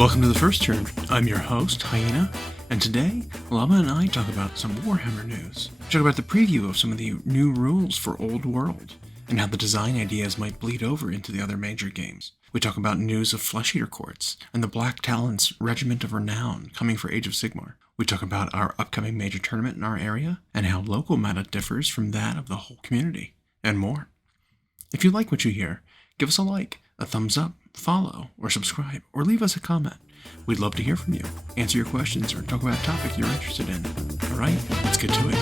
Welcome to the First Turn. I'm your host, Hyena, and today, Llama and I talk about some Warhammer news. We talk about the preview of some of the new rules for Old World, and how the design ideas might bleed over into the other major games. We talk about news of Flesh Eater Courts, and the Black Talons Regiment of Renewn coming for Age of Sigmar. We talk about our upcoming major tournament in our area, and how local meta differs from that of the whole community, and more. If you like what you hear, give us a like, a thumbs up, follow, or subscribe, or leave us a comment. We'd love to hear from you, answer your questions, or talk about a topic you're interested in. Alright, let's get to it.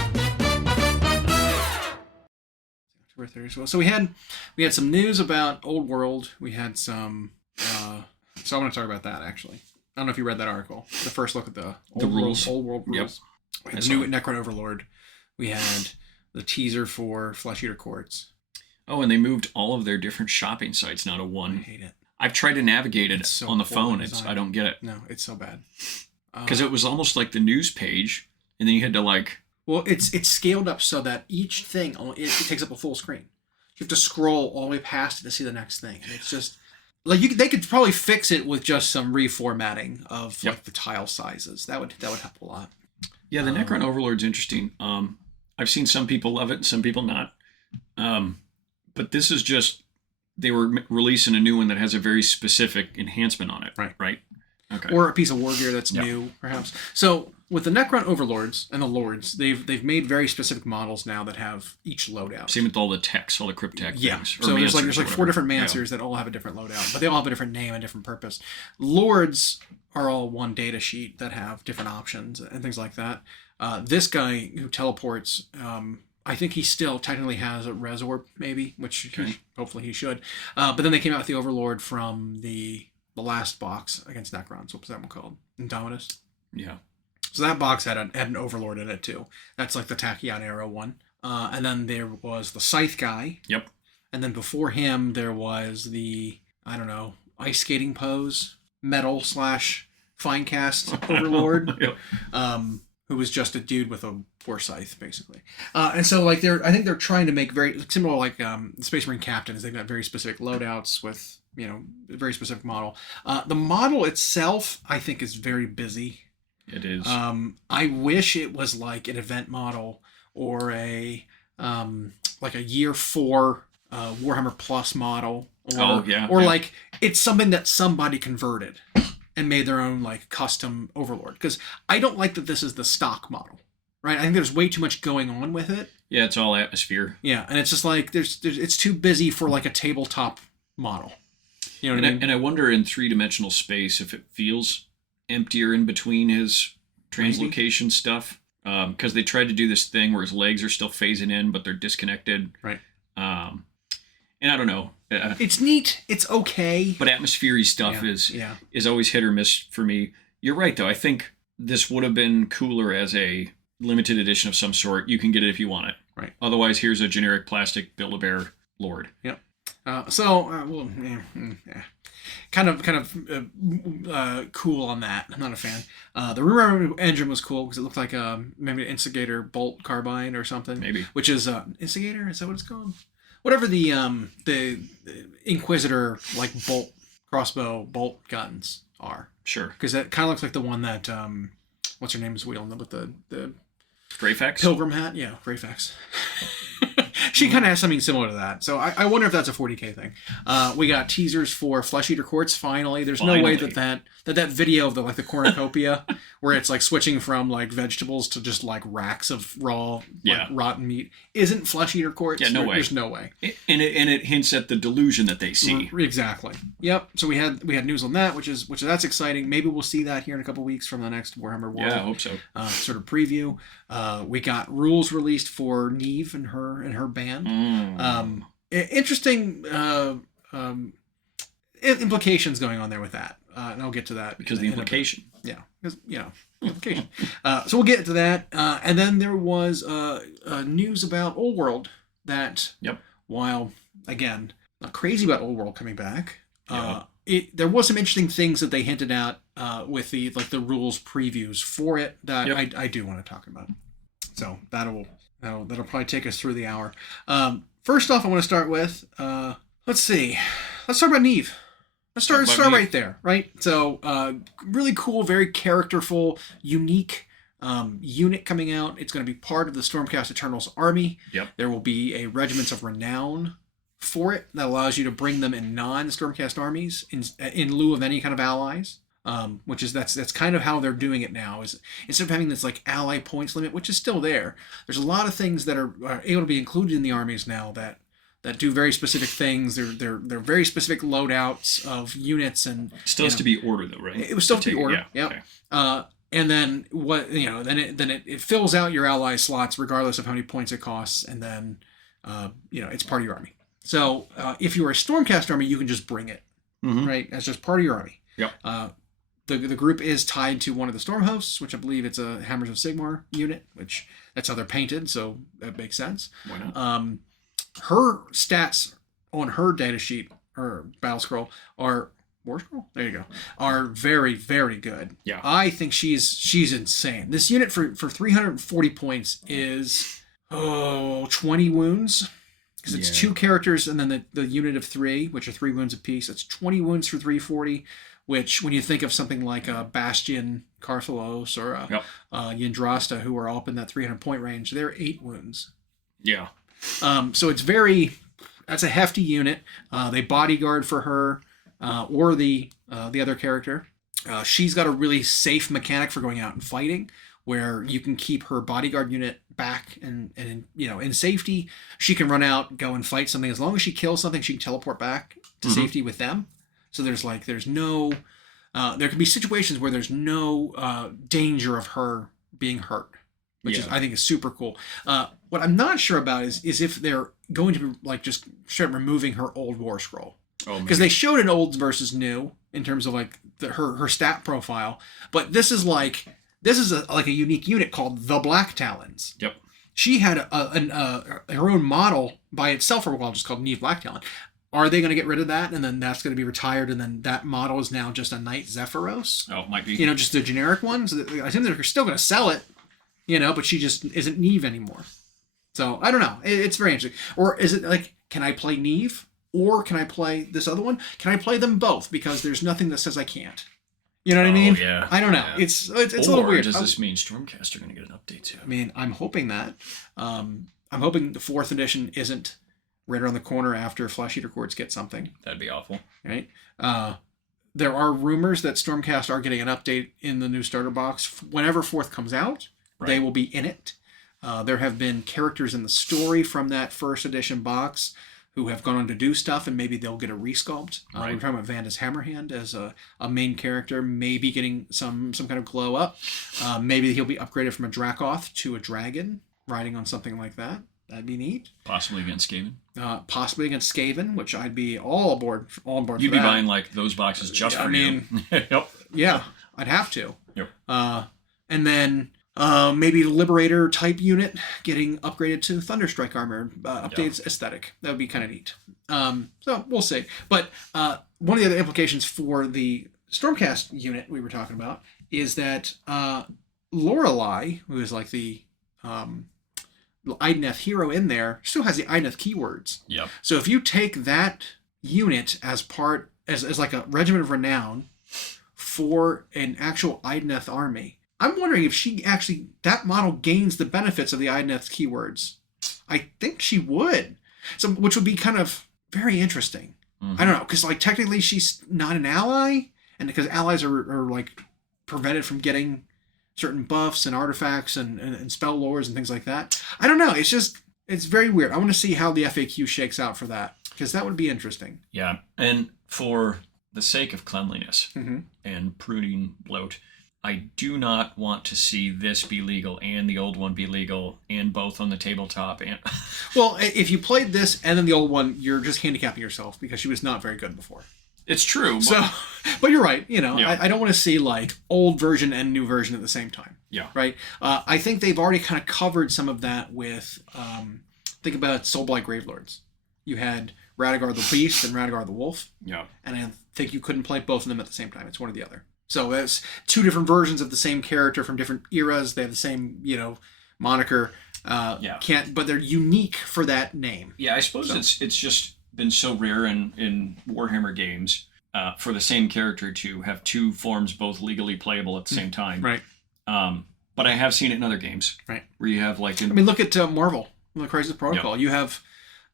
So we had some news about Old World. We had some, so I want to talk about that actually. I don't know if you read that article. The first look at the Old World rules. Yep. We had the new Necron Overlord. We had the teaser for Flesh Eater Courts. Oh, and they moved all of their different shopping sites now to one. I hate it. I've tried to navigate it so on the phone. Design. I don't get it. No, it's so bad. Because it was almost like the news page, and then you had to like... Well, it's scaled up so that each thing, it takes up a full screen. You have to scroll all the way past it to see the next thing. And it's just... Like, they could probably fix it with just some reformatting of like the tile sizes. That would help a lot. Yeah, the Necron Overlord's interesting. I've seen some people love it and some people not. But this is just... They were releasing a new one that has a very specific enhancement on it. Right? Okay. Or a piece of war gear that's new, perhaps. So with the Necron Overlords and the Lords, they've made very specific models now that have each loadout. Same with all the techs, all the Cryptic things. So there's like 4 different Mancers that all have a different loadout, but they all have a different name and different purpose. Lords are all one data sheet that have different options and things like that. This guy who teleports... I think he still technically has a Res Orb, maybe, which hopefully he should. But then they came out with the Overlord from the last box against Necrons. What was that one called? Indominus? Yeah. So that box had an Overlord in it, too. That's like the Tachyon Arrow one. And then there was the Scythe guy. Yep. And then before him, there was the, ice skating pose, metal / Finecast Overlord. Yep. Who was just a dude with a war scythe, basically. And so, like, I think they're trying to make very similar, like the Space Marine Captains. They've got very specific loadouts with, a very specific model. The model itself, I think, is very busy. It is. I wish it was like an event model or a year 4 Warhammer Plus model. Or like it's something that somebody converted and made their own like custom Overlord. Because I don't like that this is the stock model, right? I think there's way too much going on with it. Yeah, it's all atmosphere. Yeah, and it's just like it's too busy for like a tabletop model. You know what I mean? And I wonder in 3-dimensional space if it feels emptier in between his translocation stuff. Because they tried to do this thing where his legs are still phasing in, but they're disconnected. Right. And I don't know. It's neat. It's okay. But atmospheric stuff is always hit or miss for me. You're right, though. I think this would have been cooler as a limited edition of some sort. You can get it if you want it. Right. Otherwise, here's a generic plastic Build-A-Bear Lord. Yep. Kind of cool on that. I'm not a fan. The rumor engine was cool because it looked like maybe an Instigator bolt carbine or something. Maybe. Which is Instigator? Is that what it's called? Whatever the Inquisitor like crossbow bolt guns are. Sure. Because that kind of looks like the one that what's her name is wielding with the Greyfax? Pilgrim hat. Yeah, Greyfax. She kind of has something similar to that. So I wonder if that's a 40K thing. We got teasers for Flesh Eater Courts finally. There's no way that video of the cornucopia where it's like switching from like vegetables to just like racks of raw rotten meat isn't Flesh Eater Courts. Yeah, no way. There's no way. And it hints at the delusion that they see. Exactly. Yep. So we had news on that, which that's exciting. Maybe we'll see that here in a couple weeks from the next Warhammer World. Yeah, I hope so. Sort of preview. We got rules released for Neve and her band. Interesting implications going on there with that, and I'll get to that because the implication. Yeah, because implication. So we'll get to that, and then there was news about Old World that while again not crazy about Old World coming back, there was some interesting things that they hinted at with the rules previews for it that I do want to talk about. So that'll probably take us through the hour. First off, I want to start with let's talk about Neve. Let's start right there, right? So, really cool, very characterful, unique unit coming out. It's going to be part of the Stormcast Eternals army. Yep. There will be a Regiment of Renown for it that allows you to bring them in non-Stormcast armies in lieu of any kind of allies. Which is that's kind of how they're doing it now. Is instead of having this like ally points limit, which is still there, there's a lot of things that are able to be included in the armies now that do very specific things. They're very specific loadouts of units and still has to be order though, right? It was still to be order. Yeah. Yep. Okay. And then then it fills out your ally slots regardless of how many points it costs, and then it's part of your army. So if you're a Stormcast army, you can just bring it, right? That's just part of your army. Yep. The group is tied to one of the Storm Hosts, which I believe it's a Hammers of Sigmar unit, which that's how they're painted, so that makes sense. Why not? Her stats on her data sheet or battle scroll are war scroll. There you go. Are very, very good. Yeah. I think she's insane. This unit for 340 points is 20 wounds. Because it's 2 characters and then the unit of 3, which are 3 wounds apiece. It's 20 wounds for 340. Which, when you think of something like a Bastion Carthalos or a Yndrasta, who are all up in that 300-point range, they're 8 wounds. Yeah. So it's that's a hefty unit. They bodyguard for her or the other character. She's got a really safe mechanic for going out and fighting, where you can keep her bodyguard unit back and in safety. She can run out, go and fight something. As long as she kills something, she can teleport back to safety with them. So there's no, there can be situations where there's no danger of her being hurt, which I think is super cool. What I'm not sure about is if they're going to be like just straight removing her old war scroll. Because they showed an old versus new in terms of like her stat profile, but this is like a unique unit called the Black Talons. Yep. She had her own model by itself for a while, just called Neve Black Talon. Are they going to get rid of that, and then that's going to be retired, and then that model is now just a Knight Zephyros? Oh, it might be. Just the generic ones. I think they're still going to sell it, but she just isn't Neve anymore. So, I don't know. It's very interesting. Or is it like, can I play Neve, or can I play this other one? Can I play them both? Because there's nothing that says I can't. You know what I mean? Yeah. I don't know. Yeah. It's a little weird. Does this mean Stormcast are going to get an update too? I mean, I'm hoping that. I'm hoping the 4th edition isn't right around the corner after Flesh Eater Courts get something. That'd be awful. Right? There are rumors that Stormcast are getting an update in the new starter box. Whenever 4th comes out, they will be in it. There have been characters in the story from that 1st edition box who have gone on to do stuff, and maybe they'll get a resculpt. We're talking about Vanda's Hammerhand as a main character, maybe getting some kind of glow up. Maybe he'll be upgraded from a Dracoth to a dragon, riding on something like that. That'd be neat. Possibly against Skaven. Possibly against Skaven, which I'd be all aboard. You'd be buying like those boxes just for you. Yep. Yeah, I'd have to. Yep. And then maybe Liberator type unit getting upgraded to Thunderstrike armor, updates aesthetic. That would be kind of neat. So we'll see. But one of the other implications for the Stormcast unit we were talking about is that Lorelei, who is like the Idoneth hero in there, still has the Idoneth keywords. Yep. So if you take that unit as like a Regiment of Renown for an actual Idoneth army, I'm wondering if that model gains the benefits of the Idoneth keywords. I think she would. So, which would be kind of very interesting. I don't know, because like technically she's not an ally, and because allies are like prevented from getting certain buffs and artifacts and spell lores and things like that. I don't know. It's very weird. I want to see how the FAQ shakes out for that, because that would be interesting. Yeah. And for the sake of cleanliness and pruning bloat, I do not want to see this be legal and the old one be legal and both on the tabletop. And well, if you played this and then the old one, you're just handicapping yourself because she was not very good before. It's true. But you're right. I don't want to see like old version and new version at the same time. Yeah. Right. I think they've already kind of covered some of that with, think about Soulblight Gravelords. You had Radagar the Beast and Radagar the Wolf. Yeah. And I think you couldn't play both of them at the same time. It's one or the other. So it's 2 different versions of the same character from different eras. They have the same, moniker. But they're unique for that name. Yeah, I suppose it's just been so rare in Warhammer games for the same character to have two forms both legally playable at the same time. Right. But I have seen it in other games. Right. Where you have like... look at Marvel, the Crisis Protocol. Yep. You have,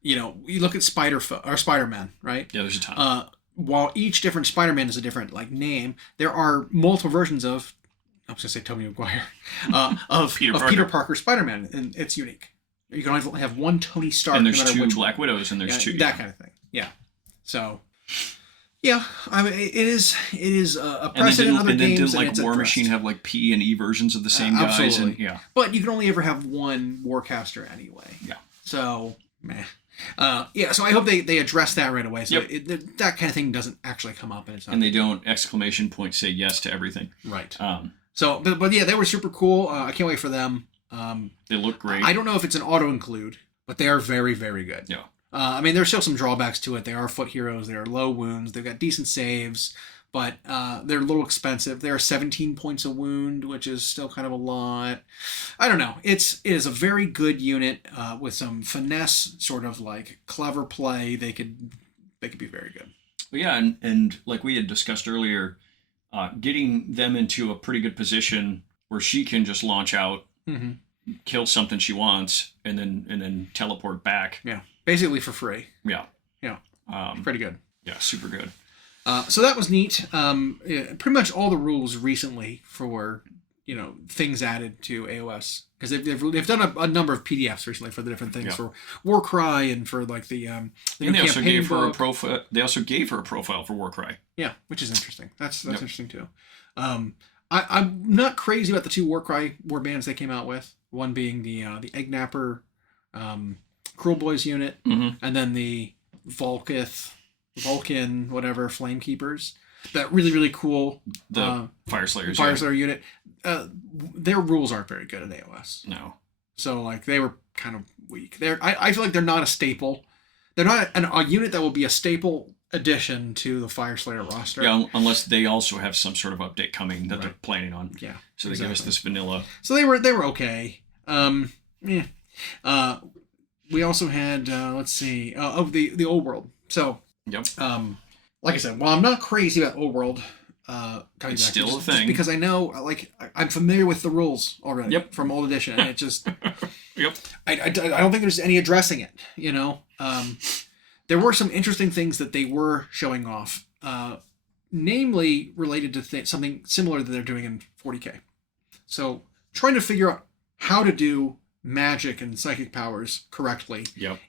you look at Spider-Man, right? Yeah, there's a ton. While each different Spider-Man is a different name, there are multiple versions of, I was going to say Tobey Maguire, of Peter Parker Spider-Man, and it's unique. You can only have one Tony Stark. And there's two Black Widows, and there's two. That kind of thing. Yeah. So, yeah, it is a precedent in other games. And then didn't War Machine have like P and E versions of the same guys? Absolutely. And, but you can only ever have one Warcaster anyway. Yeah. So, meh. So I hope they address that right away. So that kind of thing doesn't actually come up. And they don't ! Say yes to everything. Right. But yeah, they were super cool. I can't wait for them. They look great. I don't know if it's an auto-include, but they are very, very good. Yeah. There's still some drawbacks to it. They are foot heroes. They are low wounds. They've got decent saves, but they're a little expensive. They're 17 points a wound, which is still kind of a lot. I don't know. It is a very good unit with some finesse, sort of like clever play. They could be very good. Well, yeah, and like we had discussed earlier, getting them into a pretty good position where she can just launch out, kill something she wants, and then teleport back. Yeah. Basically for free. Yeah. Yeah. Pretty good. Yeah, super good. So that was neat. Pretty much all the rules recently for, things added to AoS. Because they've done a number of PDFs recently for the different things for Warcry and for like the and they also gave her a profile. They also gave her a profile for Warcry. Yeah, which is interesting. That's interesting too. I'm not crazy about the two Warcry warbands they came out with. One being the Eggnapper Cruel Boys unit, and then the Vulcan, whatever, Flamekeepers. That really, really cool Fire Slayers unit. Their rules aren't very good at AoS. No. So like they were kind of weak. I feel like they're not a staple. They're not a unit that will be a staple addition to the Fire Slayer roster. Yeah, unless they also have some sort of update coming that they're planning on. Yeah. So they give us this vanilla. So they were okay. We also had let's see, the old world. So like I said, while I'm not crazy about old world, it's still a thing. Just because I know, I'm familiar with the rules already. From old edition, and it just I don't think there's any addressing it. There were some interesting things that they were showing off, namely related to something similar that they're doing in 40K. So trying to figure out how to do magic and psychic powers correctly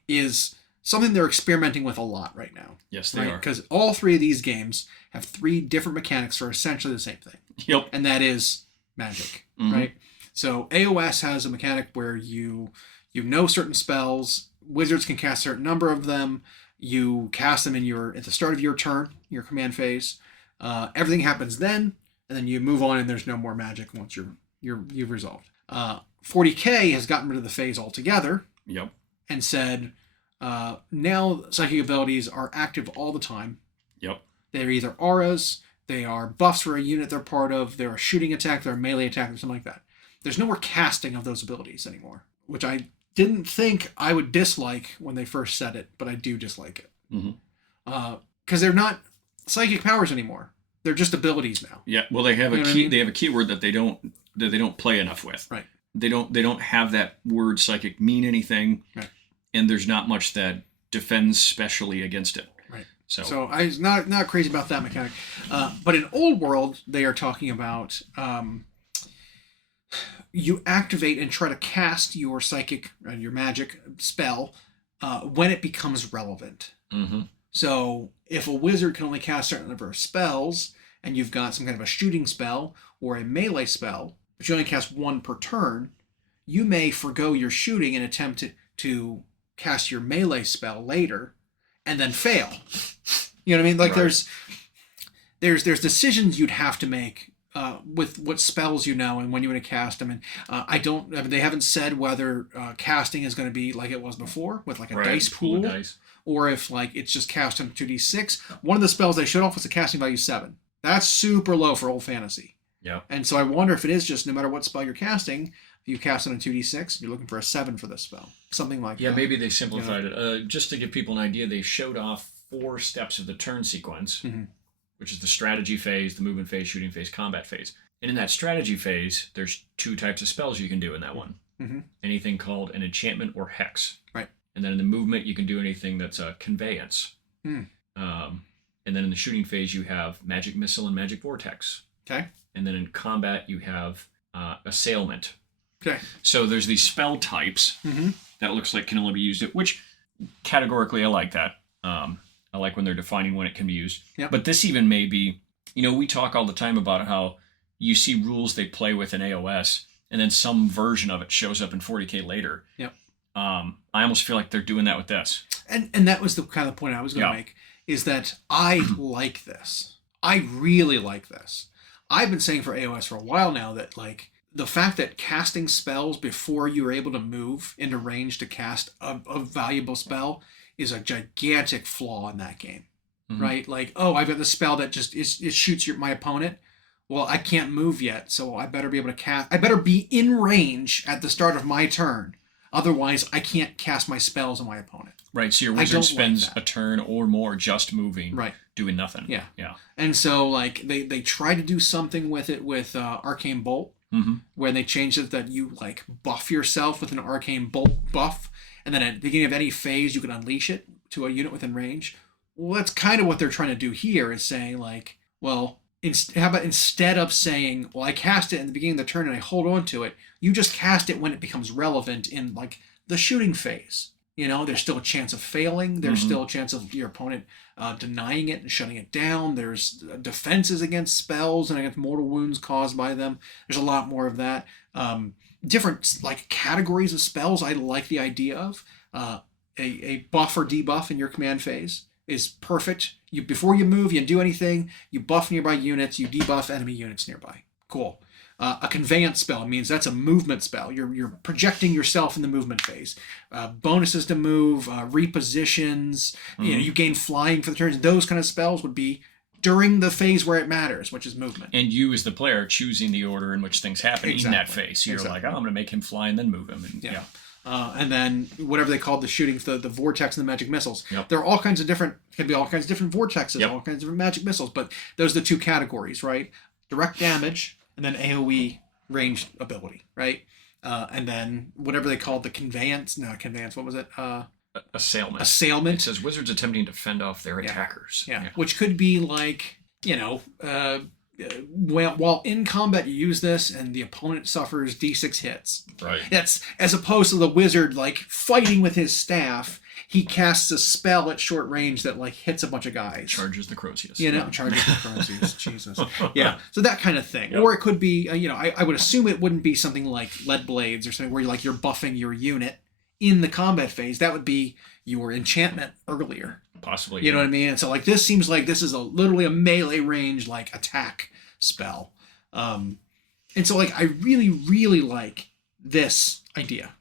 is something they're experimenting with a lot right now. Yes, they are. Because all three of these games have three different mechanics for essentially the same thing. Yep. And that is magic, right? So AoS has a mechanic where you know certain spells, wizards can cast a certain number of them, you cast them at the start of your turn, your command phase. Everything happens then, and then you move on and there's no more magic once you've resolved. 40K has gotten rid of the phase altogether. Yep. And said, now psychic abilities are active all the time. Yep. They're either auras, they are buffs for a unit they're part of, they're a shooting attack, they're a melee attack, or something like that. There's no more casting of those abilities anymore, which I didn't think I would dislike when they first said it, but I do dislike it. Because they're not psychic powers anymore. They're just abilities now. Yeah. Well, they have They have a keyword that they don't play enough with. Right. They don't have that word psychic mean anything. Right. And there's not much that defends specially against it. Right. So I'm not crazy about that mechanic. But in Old World, they are talking about you activate and try to cast your psychic and your magic spell when it becomes relevant. So if a wizard can only cast a certain number of spells, and you've got some kind of a shooting spell or a melee spell, but you only cast one per turn, you may forgo your shooting and attempt to cast your melee spell later, and then fail. You know what I mean? Like there's decisions you'd have to make with what spells and when you want to cast them. And they haven't said whether casting is going to be like it was before with like a dice pool, or if like it's just cast on 2d6. One of the spells they showed off was a casting value 7. That's super low for old fantasy. Yeah. And so I wonder if it is just no matter what spell you're casting, if you cast it on 2d6, you're looking for a 7 for this spell. Something like that. Yeah, maybe they simplified it. Just to give people an idea, they showed off 4 steps of the turn sequence. which is the strategy phase, the movement phase, shooting phase, combat phase. And in that strategy phase, there's 2 types of spells you can do in that one. Mm-hmm. Anything called an enchantment or hex. Right. And then in the movement, you can do anything that's a conveyance. Mm. And then in the shooting phase, you have magic missile and magic vortex. Okay. And then in combat, you have assailment. Okay. So there's these spell types that looks like can only be used, which categorically I like that. I like when they're defining when it can be used. Yep. But this even may be, we talk all the time about how you see rules they play with in AoS, and then some version of it shows up in 40K later. Yep. I almost feel like they're doing that with this. And that was the kind of point I was going to make, is that I like this. I really like this. I've been saying for AoS for a while now that, like, the fact that casting spells before you're able to move into range to cast a valuable spell is a gigantic flaw in that game, right? Like, oh, I've got the spell that just it shoots my opponent. Well, I can't move yet, so I better be able to cast. I better be in range at the start of my turn. Otherwise, I can't cast my spells on my opponent. Right, so your wizard spends a turn or more just moving, right, doing nothing. Yeah. Yeah. And so, like, they try to do something with it with Arcane Bolt, where they changed it that you, like, buff yourself with an Arcane Bolt buff, and then at the beginning of any phase, you can unleash it to a unit within range. Well, that's kind of what they're trying to do here, is saying, like, well, how about instead of saying, well, I cast it in the beginning of the turn and I hold on to it, you just cast it when it becomes relevant in, like, the shooting phase. There's still a chance of failing. There's still a chance of your opponent denying it and shutting it down. There's defenses against spells and against mortal wounds caused by them. There's a lot more of that. Different, like, categories of spells I like the idea of. A buff or debuff in your command phase is perfect. Before you move, you do anything, you buff nearby units, you debuff enemy units nearby. Cool. A conveyance spell means that's a movement spell. You're projecting yourself in the movement phase. Bonuses to move, repositions, you gain flying for the turns. Those kind of spells would be during the phase where it matters, which is movement. And you, as the player, choosing the order in which things happen in that phase. So you're like, oh, I'm going to make him fly and then move him. And, and then whatever they call the shootings, the vortex and the magic missiles. Yep. There are all kinds of different, can be all kinds of different vortexes, all kinds of different magic missiles, but those are the 2 categories, right? Direct damage and then AoE ranged ability, right? And then whatever they called the what was it? Assailment. Assailment. It says wizards attempting to fend off their attackers. Yeah. Which could be like, while in combat you use this and the opponent suffers d6 hits. Right. That's as opposed to the wizard, like, fighting with his staff. He casts a spell at short range that, like, hits a bunch of guys. Charges the Crozius. Charges the Crozius. Jesus. Yeah. So that kind of thing. Yep. Or it could be, I would assume it wouldn't be something like Lead Blades or something where you're buffing your unit in the combat phase. That would be your enchantment earlier. Possibly. You know what I mean? And so, like, this seems like this is literally a melee range, like, attack spell. And so, like, I really, really like this idea.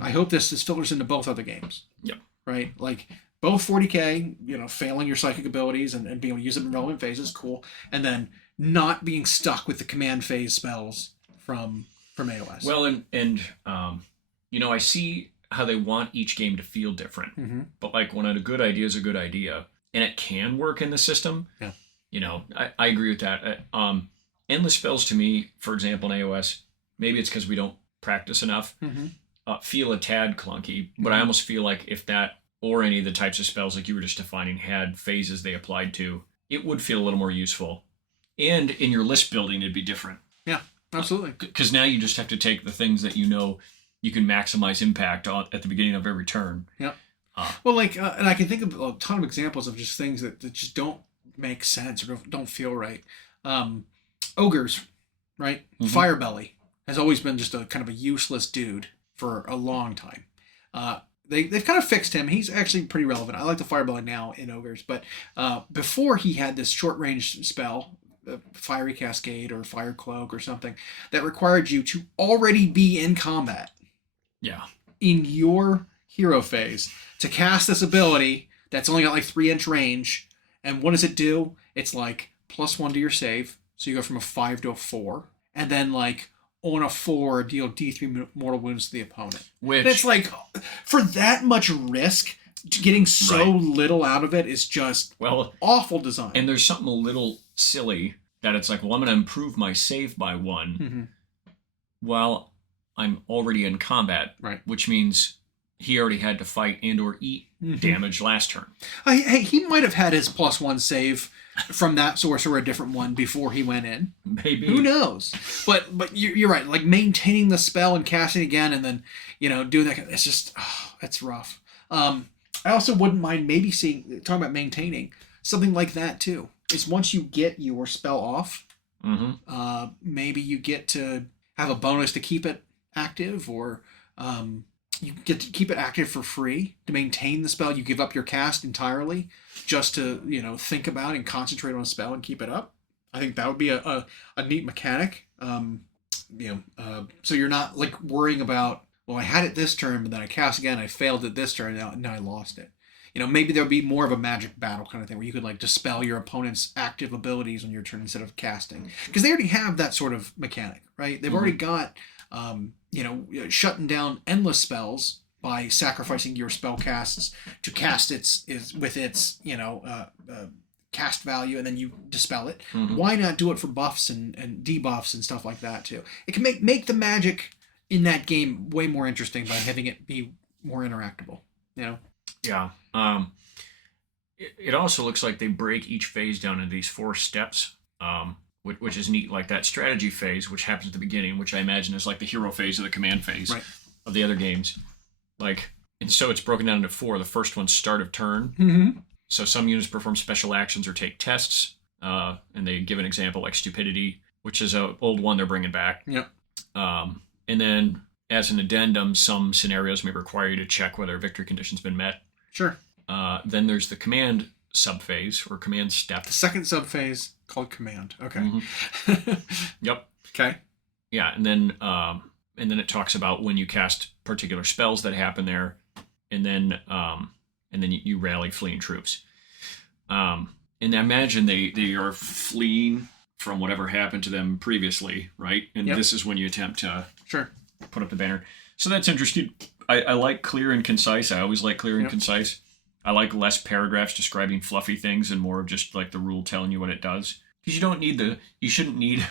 I hope this filters into both other games. Yep. Right? Like, both 40K, failing your psychic abilities and being able to use them in relevant phases, cool. And then not being stuck with the command phase spells from AoS. Well, and I see how they want each game to feel different. But, like, when a good idea is a good idea, and it can work in the system, I agree with that. Endless spells to me, for example, in AoS, maybe it's because we don't practice enough, feel a tad clunky, but I almost feel like if that, or any of the types of spells like you were just defining, had phases they applied to, it would feel a little more useful. And in your list building, it'd be different. Yeah, absolutely. Because now you just have to take the things that you can maximize impact on at the beginning of every turn. Yeah. Well, like, and I can think of a ton of examples of just things that just don't make sense or don't feel right. Ogres, right? Firebelly has always been just a kind of a useless dude for a long time. They've kind of fixed him. He's actually pretty relevant. I like the Firebelly now in Ogres, but before he had this short range spell, Fiery Cascade or Fire Cloak or something, that required you to already be in combat. Yeah. In your hero phase to cast this ability that's only got like 3-inch range. And what does it do? It's like +1 to your save. So you go from a 5 to a 4. And then, like, on a 4, deal D3 mortal wounds to the opponent. Which, and it's like, for that much risk, getting so little out of it is just awful design. And there's something a little silly that it's like, well, I'm going to improve my save by 1 Mm-hmm. while I'm already in combat, right? Which means he already had to fight and or eat damage last turn. Hey, he might have had his +1 save from that source or a different one before he went in. Maybe. Who knows? But you're right. Like maintaining the spell and casting again, and then doing that. It's just it's rough. I also wouldn't mind maybe talking about maintaining something like that too. Is once you get your spell off, maybe you get to have a bonus to keep it active, or you get to keep it active for free to maintain the spell. You give up your cast entirely just to think about and concentrate on a spell and keep it up. I think that would be a neat mechanic. So you're not like worrying about, well, I had it this turn, but then I cast again, I failed it this turn, now I lost it. Maybe there'll be more of a magic battle kind of thing where you could like dispel your opponent's active abilities on your turn instead of casting, because they already have that sort of mechanic, right? They've already got shutting down endless spells by sacrificing your spell casts to cast its cast value, and then you dispel it. Why not do it for buffs and debuffs and stuff like that too? It can make the magic in that game way more interesting by having it be more interactable. Yeah. It also looks like they break each phase down into these 4 steps, which is neat. Like that strategy phase, which happens at the beginning, which I imagine is like the hero phase or the command phase of the other games. And so it's broken down into 4. The first one's start of turn. So some units perform special actions or take tests, and they give an example like stupidity, which is an old one they're bringing back. Yep. And then as an addendum, some scenarios may require you to check whether a victory condition's been met. Sure. Then there's the command subphase or command step. The second subphase called command. Okay. Yep. Okay. Yeah, and then it talks about when you cast particular spells that happen there, and then you rally fleeing troops. And I imagine they are fleeing from whatever happened to them previously, right? And this is when you attempt to put up the banner. So that's interesting. I like clear and concise. I always like clear and concise. I like less paragraphs describing fluffy things and more of just like the rule telling you what it does. Because you shouldn't need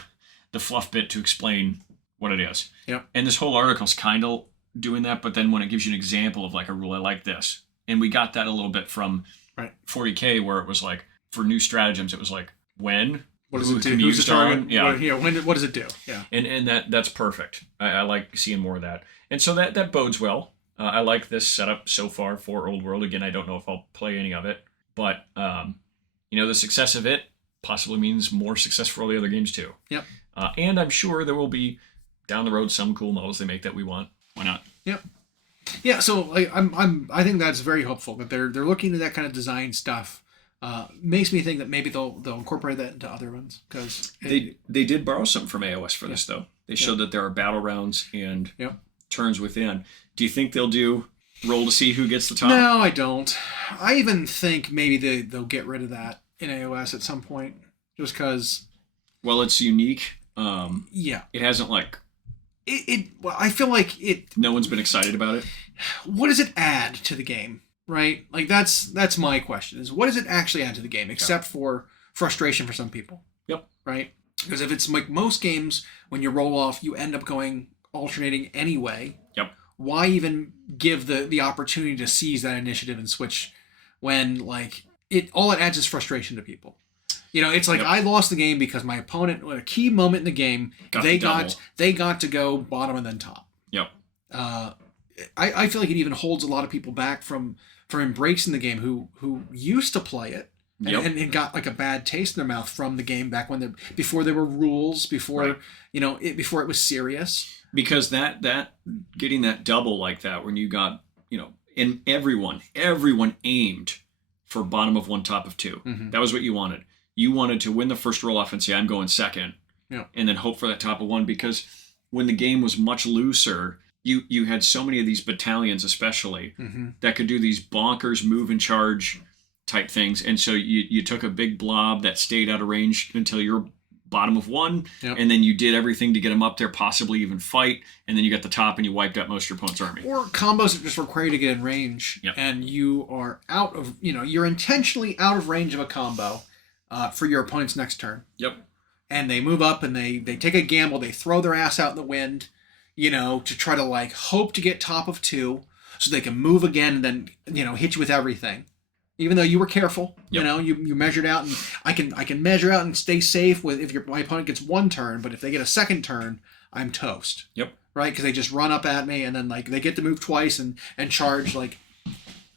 the fluff bit to explain what it is. Yep. And this whole article's kind of doing that, but then when it gives you an example of like a rule, I like this. And we got that a little bit from 40K, where it was like, for new stratagems, it was like, when? What does it do? Who's the target? Yeah. What does it do? Yeah. And that's perfect. I like seeing more of that. And so that bodes well. I like this setup so far for Old World. Again, I don't know if I'll play any of it, but the success of it possibly means more success for all the other games too. Yep. And I'm sure there will be down the road some cool models they make that we want. Why not? Yep. Yeah. So I think that's very hopeful that they're looking at that kind of design stuff. Makes me think that maybe they'll incorporate that into other ones, because they did borrow something from AoS for this though. They showed that there are battle rounds and turns within. Do you think they'll do roll to see who gets the top? No, I don't. I even think maybe they'll get rid of that in AoS at some point, just because. Well, it's unique. It hasn't like. Well, I feel like it. No one's been excited about it. What does it add to the game? Right? Like that's my question, is what does it actually add to the game, except for frustration for some people? Yep. Right? Because if it's like most games, when you roll off, you end up alternating anyway. Yep. Why even give the opportunity to seize that initiative and switch when like all it adds is frustration to people? It's like I lost the game because my opponent, at a key moment in the game, they got to go bottom and then top. Yep. I feel like it even holds a lot of people back from embracing the game who used to play it and got like a bad taste in their mouth from the game back when before there were rules, before before it was serious. Because that getting that double like that, when you got and everyone aimed for bottom of 1, top of 2. Mm-hmm. That was what you wanted. You wanted to win the first roll off and say, I'm going second, and then hope for that top of 1, because when the game was much looser, you had so many of these battalions especially that could do these bonkers move and charge type things, and so you took a big blob that stayed out of range until your bottom of one, Yep. and then you did everything to get them up there, possibly even fight, and then you got the top and you wiped out most of your opponent's army. Or combos that just require you to get in range, Yep. and you are out of, you're intentionally out of range of a combo for your opponent's next turn. Yep. And they move up and they take a gamble, they throw their ass out in the wind, to try to like hope to get top of 2 so they can move again and then, hit you with everything. Even though you were careful, Yep. you measured out, and I can measure out and stay safe with if my opponent gets 1 turn, but if they get a second turn, I'm toast. Yep. Right? Because they just run up at me and then like they get to move twice and charge. Like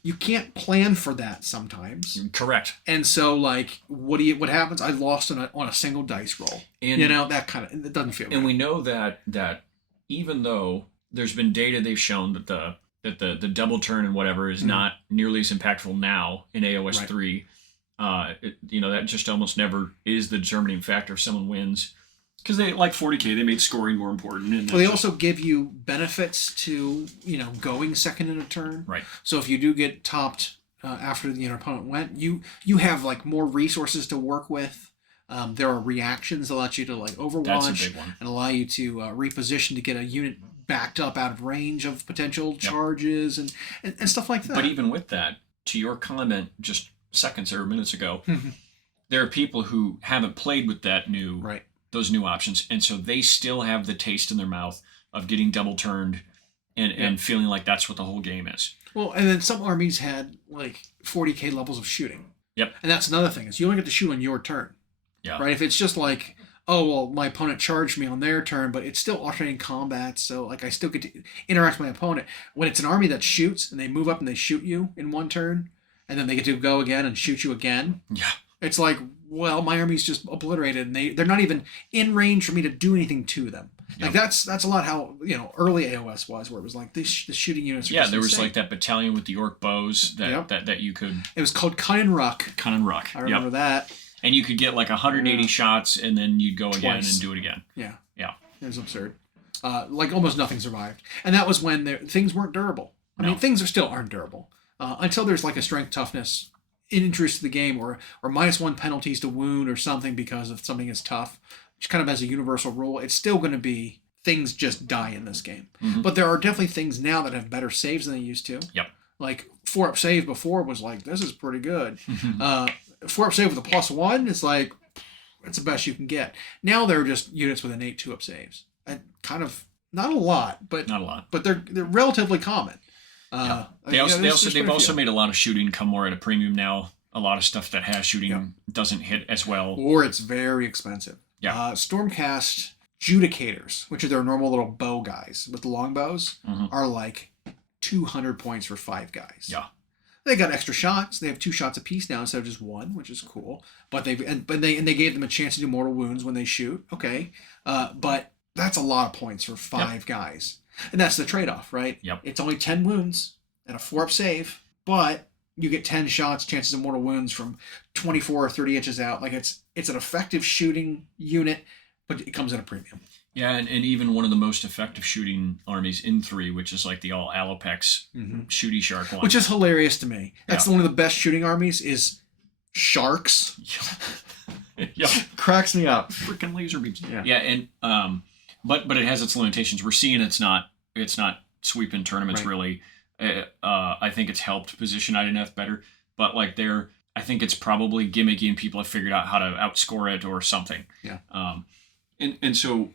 you can't plan for that sometimes. Correct. And so like what happens? I lost on a single dice roll. And that kind of it doesn't feel. And good. we know that even though there's been data they've shown that the double turn and whatever is not nearly as impactful now in AoS Right. 3. That just almost never is the determining factor if someone wins. Because they, like 40K, they made scoring more important. And Well, they also give you benefits to, going second in a turn. Right. So if you do get topped after the opponent went, you have like more resources to work with. There are reactions that allow you to like That's a overwatch big one. and allow you to reposition to get a unit backed up out of range of potential charges and stuff like that. But even with that, to your comment just seconds or minutes ago, there are people who haven't played with those new options, and so they still have the taste in their mouth of getting double turned and feeling like that's what the whole game is. Well, and then some armies had like 40k levels of shooting. Yep. And that's another thing, is you only get to shoot on your turn. Yeah. Right? If it's just like, oh, well, my opponent charged me on their turn, but it's still alternating combat, so like I still get to interact with my opponent. When it's an army that shoots and they move up and they shoot you in 1 turn, and then they get to go again and shoot you again. Yeah. It's like, well, my army's just obliterated, and they're not even in range for me to do anything to them. Like that's a lot how early AoS was, where it was like the shooting units. Are just there was insane. like that battalion with the orc bows that you could. It was called Cun and Ruck. I remember that. And you could get like 180 shots, and then you'd go again Twice. and do it again. Yeah. Yeah. It was absurd. Like almost nothing survived, and that was when things weren't durable. I mean, things aren't durable until there's like a strength toughness introduced to the game, or -1 penalties to wound or something because of something is tough, which kind of as a universal rule. It's still going to be things just die in this game. Mm-hmm. But there are definitely things now that have better saves than they used to. Yep. Like 4-up save before was like, this is pretty good. 4-up save with a +1, it's like, it's the best you can get. Now they're just units with innate 2-up saves. And kind of, not a lot, but not a lot. But they're relatively common. They've also made a lot of shooting come more at a premium now. A lot of stuff that has shooting doesn't hit as well. Or it's very expensive. Yeah. Stormcast Judicators, which are their normal little bow guys with the long bows, are like 200 points for 5 guys. Yeah. They got extra shots. They have 2 shots apiece now instead of just 1, which is cool. But they gave them a chance to do mortal wounds when they shoot. Okay. But that's a lot of points for 5 guys. And that's the trade-off, right? Yep. It's only 10 wounds and a 4-up save, but you get 10 shots, chances of mortal wounds from 24 or 30 inches out. Like it's an effective shooting unit, but it comes at a premium. Yeah, and even one of the most effective shooting armies in 3, which is like the all Alopex shooty shark one. Which is hilarious to me. That's one of the best shooting armies is sharks. Yeah. Cracks me up. Freaking laser beams. Yeah. And but it has its limitations. We're seeing it's not sweeping tournaments really. I think it's helped position IDNF better, but like I think it's probably gimmicky and people have figured out how to outscore it or something. Yeah. And so,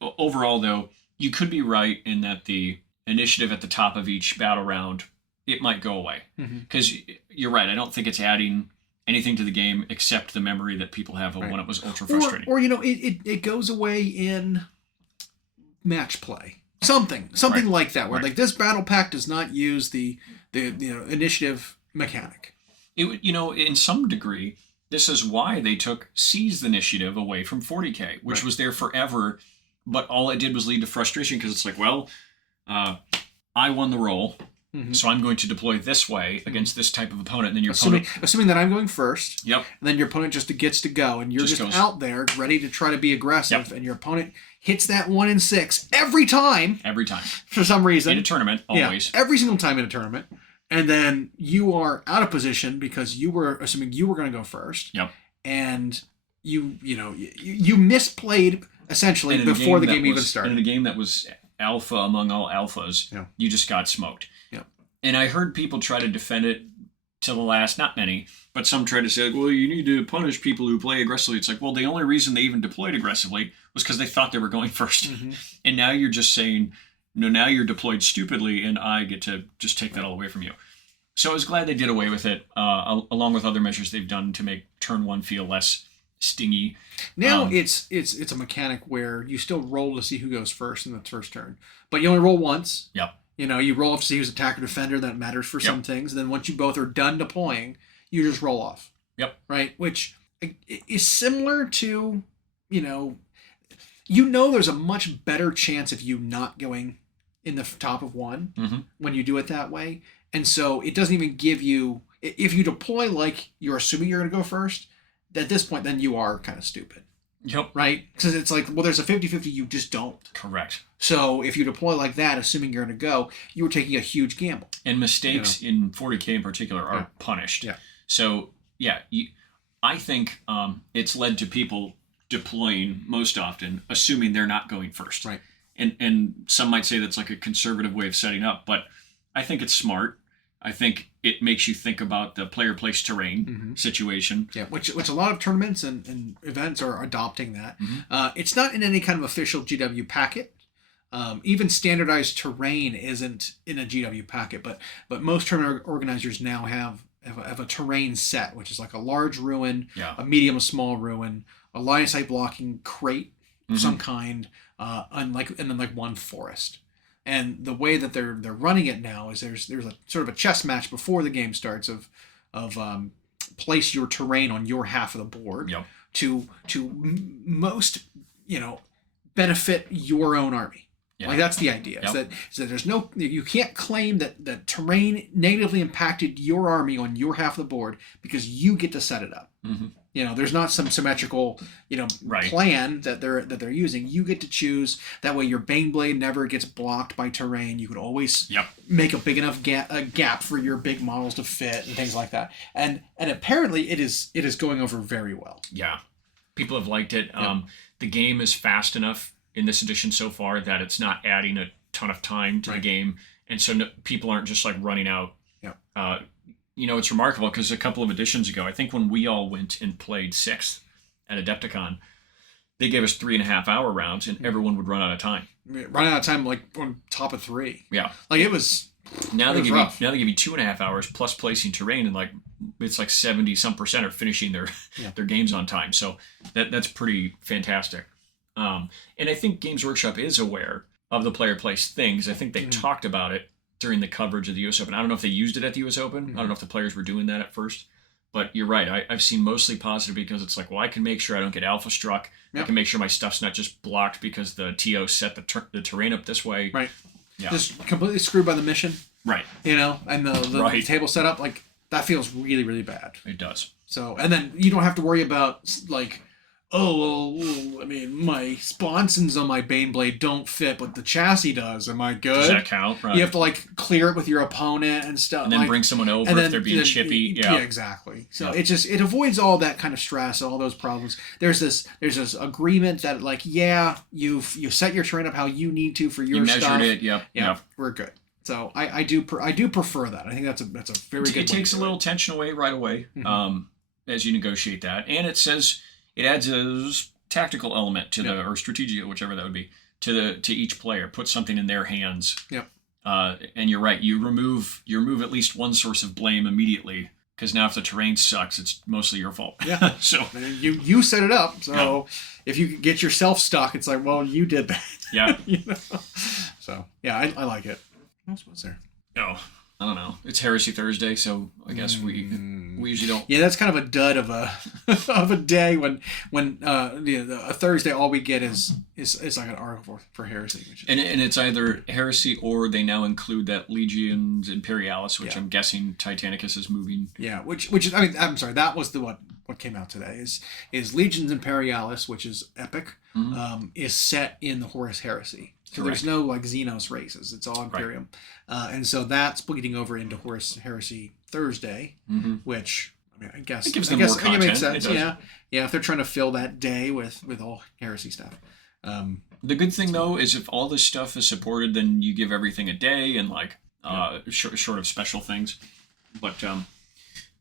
overall though, you could be right in that the initiative at the top of each battle round, it might go away. Because you're right, I don't think it's adding anything to the game except the memory that people have of when it was ultra frustrating. Or it goes away in match play. Something like that, where like this battle pack does not use the initiative mechanic. In some degree, this is why they took Seize Initiative away from 40K, which was there forever, but all it did was lead to frustration because it's like, well, I won the roll, so I'm going to deploy this way against this type of opponent. And then your assuming that I'm going first. Yep. And then your opponent just gets to go, and you're just out there ready to try to be aggressive, and your opponent hits that 1 in 6 every time. Every time. For some reason. In a tournament, always. Yeah, every single time in a tournament. And then you are out of position because you were assuming you were going to go first. Yep. And you misplayed essentially before the game even started. And in a game that was alpha among all alphas, you just got smoked. Yeah. And I heard people try to defend it to the last, not many, but some try to say, well, you need to punish people who play aggressively. It's like, well, the only reason they even deployed aggressively was because they thought they were going first. Mm-hmm. And now you're just saying, no, now you're deployed stupidly, and I get to just take that all away from you. So I was glad they did away with it, along with other measures they've done to make turn one feel less stingy. Now it's a mechanic where you still roll to see who goes first in the first turn, but you only roll once. Yep. You roll to see who's attacker defender. That matters for some things. And then once you both are done deploying, you just roll off. Yep. Right? Which is similar to, there's a much better chance of you not going in the top of one when you do it that way. And so it doesn't even give you, if you deploy like you're assuming you're going to go first, at this point, then you are kind of stupid. Yep. Right? Because it's like, well, there's a 50-50, you just don't. Correct. So if you deploy like that, assuming you're going to go, you were taking a huge gamble. And mistakes in 40K in particular are punished. Yeah. So, I think it's led to people deploying most often, assuming they're not going first. Right. And some might say that's like a conservative way of setting up, but I think it's smart. I think it makes you think about the player place terrain situation. Yeah, which a lot of tournaments and events are adopting that. It's not in any kind of official GW packet. Even standardized terrain isn't in a GW packet, but most tournament organizers now have a terrain set, which is like a large ruin, a medium, a small ruin, a line of sight blocking crate of some kind, and then one forest. And the way that they're running it now is there's a sort of a chess match before the game starts of place your terrain on your half of the board to most benefit your own army. Yeah. Like that's the idea. Is that there's you can't claim that terrain negatively impacted your army on your half of the board because you get to set it up. There's not some symmetrical plan that they're using. You get to choose. That way your Baneblade never gets blocked by terrain. You could always make a big enough gap for your big models to fit and things like that. And apparently it is going over very well. Yeah, people have liked it. The game is fast enough in this edition so far that it's not adding a ton of time to the game, and so people aren't just like running out. It's remarkable because a couple of editions ago, I think when we all went and played 6th at Adepticon, they gave us 3.5 hour rounds, and everyone would run out of time. Run out of time like on top of 3. Yeah, like it was. Now they give you 2.5 hours plus placing terrain, and it's like 70% are finishing their games on time. So that's pretty fantastic. And I think Games Workshop is aware of the player place things. I think they talked about it during the coverage of the US Open. I don't know if they used it at the US Open. I don't know if the players were doing that at first. But you're right. I've seen mostly positive because it's like, well, I can make sure I don't get alpha struck. I can make sure my stuff's not just blocked because the TO set the terrain up this way. Right. Yeah. Just completely screwed by the mission. Right. And the table setup, like, that feels really, really bad. It does. So, and then you don't have to worry about, like, my sponsons on my Baneblade don't fit, but the chassis does. Am I good? Does that count? Right. You have to clear it with your opponent and stuff. And then bring someone over if they're being chippy. Yeah, exactly. So it avoids all that kind of stress, all those problems. There's this agreement that you set your terrain up how you need to for your stuff. You measured it. Yep. We're good. So I do prefer that. I think that's a very good. It takes a little tension away right away as you negotiate that, and it adds a tactical element to or strategic, whichever that would be, to each player. Put something in their hands. Yep. And you're right. You remove at least one source of blame immediately, because now if the terrain sucks, it's mostly your fault. Yeah. So you set it up. So if you get yourself stuck, it's like, well, you did that. Yeah. So I like it. What else was there? Oh, I don't know. It's Heresy Thursday, so I guess we usually don't. Yeah, that's kind of a dud of a day when a Thursday all we get is like an article for Heresy, and it's either Heresy or they now include that Legions Imperialis, which I'm guessing Titanicus is moving. Yeah, which is I'm sorry, that was what came out today is Legions Imperialis, which is epic, is set in the Horus Heresy. So there's no Xenos races. It's all Imperium. And so that's bleeding over into Horus Heresy Thursday, which, Yeah, I guess it gives them I guess, more I think it makes content. sense. Yeah. If they're trying to fill that day with all heresy stuff. The good thing though is if all this stuff is supported, then you give everything a day and like short of special things. But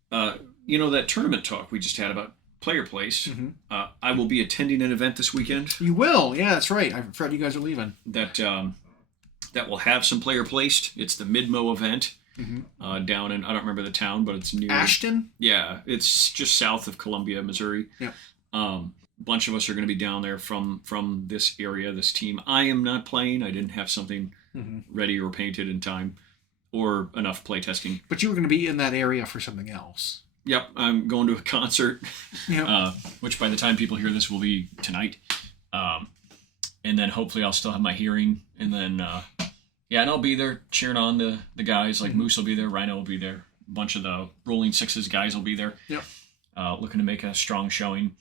that tournament talk we just had about player place. I will be attending an event this weekend. You will, yeah, that's right. I forgot you guys are leaving. That will have some player placed. It's the MidMo event down in, I don't remember the town, but it's near Ashton. Yeah, it's just south of Columbia, Missouri. Yeah. Bunch of us are going to be down there from this area, this team. I am not playing. I didn't have something ready or painted in time or enough play testing. But you were going to be in that area for something else. Yep, I'm going to a concert, which by the time people hear this will be tonight. And then hopefully I'll still have my hearing. And then, and I'll be there cheering on the guys. Like Moose will be there, Rhino will be there. A bunch of the Rolling Sixes guys will be there. Yep. Looking to make a strong showing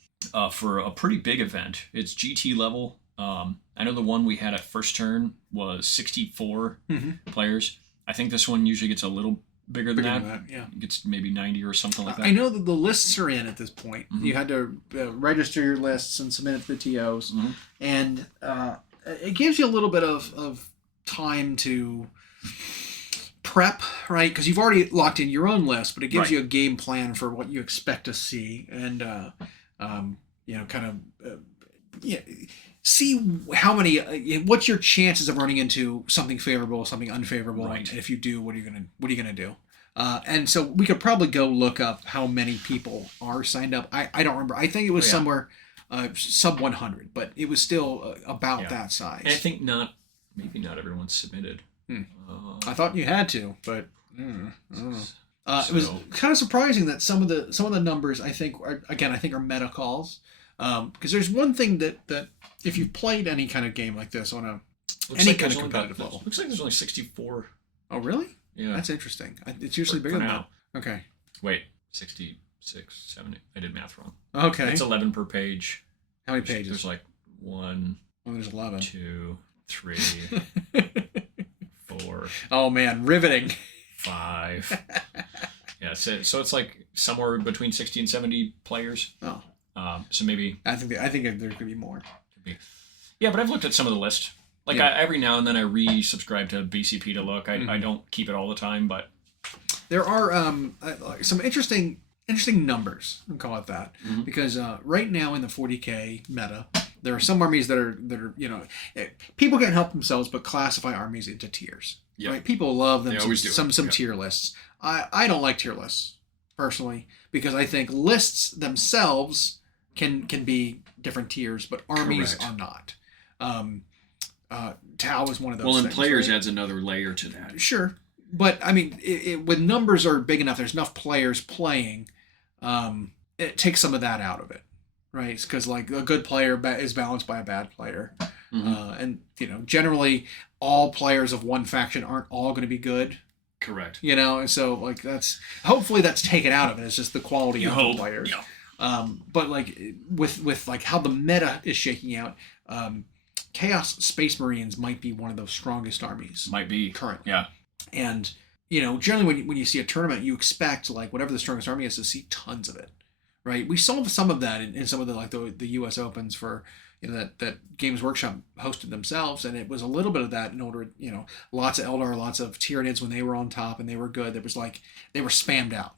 for a pretty big event. It's GT level. I know the one we had at First Turn was 64 players. I think this one usually gets a little bigger than that. Yeah. It gets maybe 90 or something like that. I know that the lists are in at this point. You had to register your lists and submit it to the TOs. And it gives you a little bit of time to prep, right? Because you've already locked in your own list, but it gives you a game plan for what you expect to see. And, kind of see how many, what's your chances of running into something favorable, something unfavorable. Right. And if you do, what are you going to do? And so we could probably go look up how many people are signed up. I don't remember. I think it was somewhere sub 100, but it was still about that size. And I think maybe not everyone's submitted. I thought you had to, but it was kind of surprising that some of the numbers I think are meta calls. Because there's one thing that if you've played any kind of game like this on any kind of competitive level, looks like there's only 64. Oh, really? Yeah, that's interesting. It's usually bigger than that. Okay. Wait, 66, 70. I did math wrong. Okay. It's 11 per page. How many pages? There's like 1. Oh, there's 11. 2, 3, 4. Oh man, riveting. 5. Yeah, so it's like somewhere between 60 and 70 players. Oh. So maybe I think there could be more. Yeah, but I've looked at some of the list. Like every now and then I resubscribe to BCP to look. I don't keep it all the time, but there are some interesting numbers. I'll call it that because right now in the 40K meta, there are some armies that are people can't help themselves but classify armies into tiers. Yep. Right? People love them. Some tier lists. I don't like tier lists personally because I think lists themselves can be different tiers, but armies are not. Tau is one of those. Well, and things, players adds another layer to that. Sure, but I mean, when numbers are big enough, there's enough players playing. It takes some of that out of it, right? Because like a good player is balanced by a bad player, and generally all players of one faction aren't all going to be good. Correct. And so like hopefully that's taken out of it. It's just the quality of the players. Yeah. But like with like how the meta is shaking out, Chaos Space Marines might be one of those strongest armies. Might be currently. Yeah. And generally when you see a tournament, you expect like whatever the strongest army is to see tons of it, right? We saw some of that in some of the U.S. Opens for that Games Workshop hosted themselves, and it was a little bit of that in order lots of Eldar, lots of Tyranids when they were on top and they were good. It was like they were spammed out.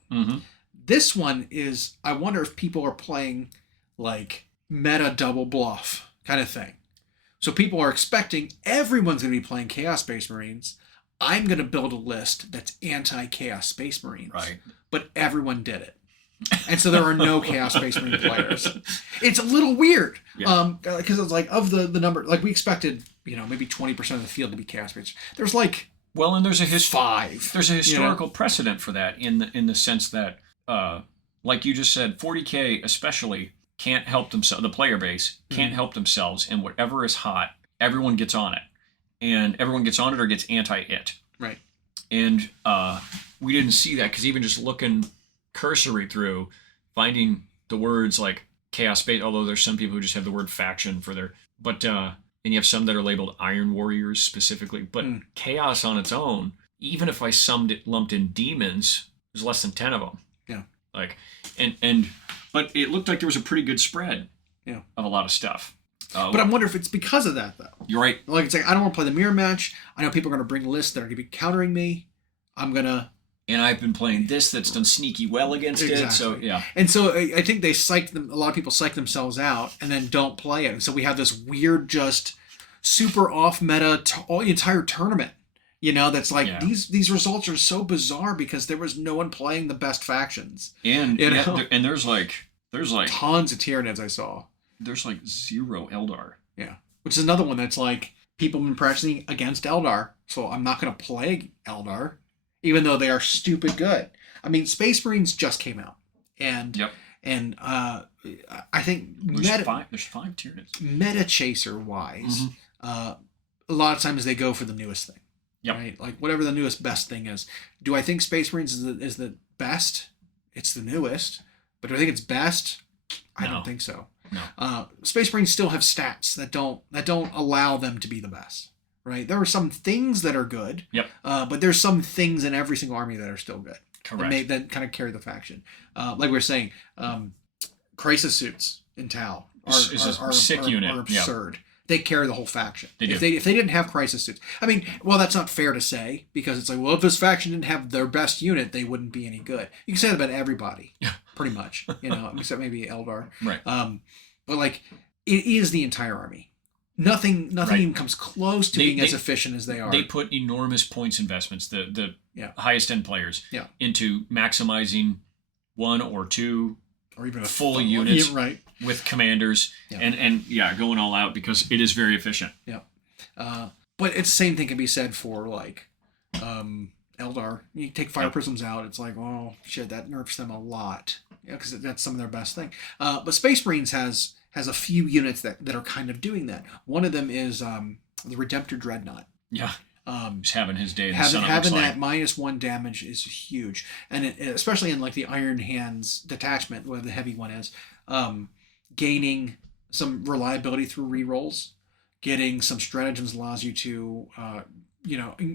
This one is, I wonder if people are playing like meta double bluff kind of thing. So people are expecting everyone's going to be playing Chaos Space Marines. I'm going to build a list that's anti-Chaos Space Marines. Right. But everyone did it. And so there are no Chaos Space Marine players. It's a little weird. Yeah. Because it's like of the number, like we expected, maybe 20% of the field to be Chaos Space. There's like and there's a 5. There's a historical precedent for that in the sense that like you just said, 40K especially can't help themselves. The player base can't help themselves, and whatever is hot, everyone gets on it, and everyone gets on it or gets anti-it. Right. And we didn't see that because even just looking cursory through, finding the words like Chaos Space, although there's some people who just have the word faction for their, but and you have some that are labeled Iron Warriors specifically, but Chaos on its own, even if I lumped in demons, there's less than 10 of them. Yeah. Like, but it looked like there was a pretty good spread of a lot of stuff. But I wonder if it's because of that, though. You're right. Like, it's like, I don't want to play the mirror match. I know people are going to bring lists that are going to be countering me. I'm going to... And I've been playing this that's done sneaky well against it. So, yeah. And so I think they a lot of people psych themselves out and then don't play it. And so we have this weird, just super off-meta entire tournament. You know, that's like, these results are so bizarre because there was no one playing the best factions. And, and there's like... Tons of Tyranids I saw. There's like 0 Eldar. Yeah. Which is another one that's like, people have been practicing against Eldar, so I'm not going to play Eldar, even though they are stupid good. I mean, Space Marines just came out. And I think... There's 5 Tyranids. Meta chaser-wise, a lot of times they go for the newest thing. Yep. Right? Like, whatever the newest best thing is. Do I think Space Marines is the best? It's the newest. But do I think it's best? I don't think so. No. Space Marines still have stats that don't allow them to be the best, right? There are some things that are good, but there's some things in every single army that are still good. Correct. That kind of carry the faction. Like we were saying, crisis suits in Tal are sick unit. Are absurd. They carry the whole faction. If they didn't have crisis suits, I mean, well, that's not fair to say because it's like, well, if this faction didn't have their best unit, they wouldn't be any good. You can say that about everybody, pretty much, you know, except maybe Eldar. Right. But like, it is the entire army. Nothing even comes close to being as efficient as they are. They put enormous points investments, the highest end players, into maximizing 1 or 2 or even full units with commanders and going all out because it is very efficient. Yeah. But it's the same thing can be said for like Eldar. You take Fire Prisms out, it's like, oh shit, that nerfs them a lot. Yeah, because that's some of their best thing. But Space Marines has a few units that are kind of doing that. One of them is the Redemptor Dreadnought. Yeah. He's having his day. Having that -1 damage is huge, and especially in like the Iron Hands detachment, where the heavy one is, gaining some reliability through rerolls, getting some stratagems allows you to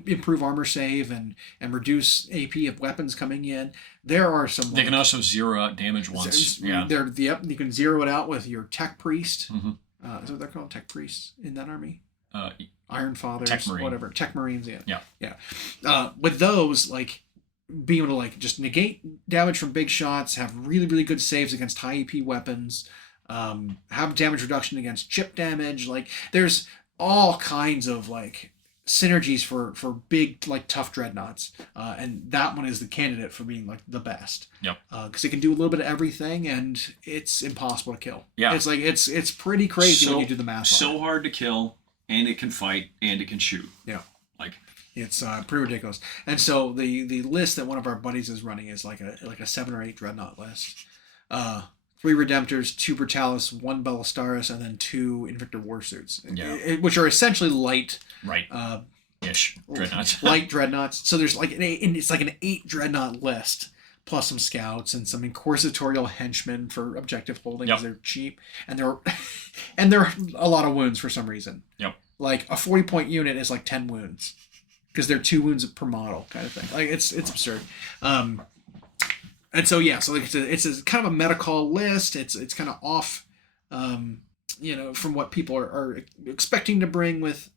improve armor save and reduce AP of weapons coming in. There are some. They can also zero out damage once. You can zero it out with your Tech Priest. Is what they're called, Tech Priests in that army. Iron Fathers, whatever, Tech Marines. With those, like being able to like just negate damage from big shots, have really really good saves against high AP weapons, have damage reduction against chip damage. Like there's all kinds of like synergies for big like tough dreadnoughts, and that one is the candidate for being like the best. Because it can do a little bit of everything, and it's impossible to kill. It's like it's pretty crazy when you do the math. So hard to kill, and it can fight, and it can shoot. Like it's pretty ridiculous. And so the list that one of our buddies is running is like a 7 or 8 dreadnought list. 3 Redemptors, 2 Brutalis, 1 Ballistaris, and then 2 Invictor Warsuits, which are essentially light, ish dreadnoughts. Light dreadnoughts. So there's like it's like an 8 dreadnought list, plus some scouts and some inquisitorial henchmen for objective holding because they're cheap, and there are a lot of wounds for some reason. Like a 40-point unit is like 10 wounds because they're 2 wounds per model kind of thing. Like it's absurd. And so so like it's a kind of a meta-call list. It's kind of off, from what people are expecting to bring with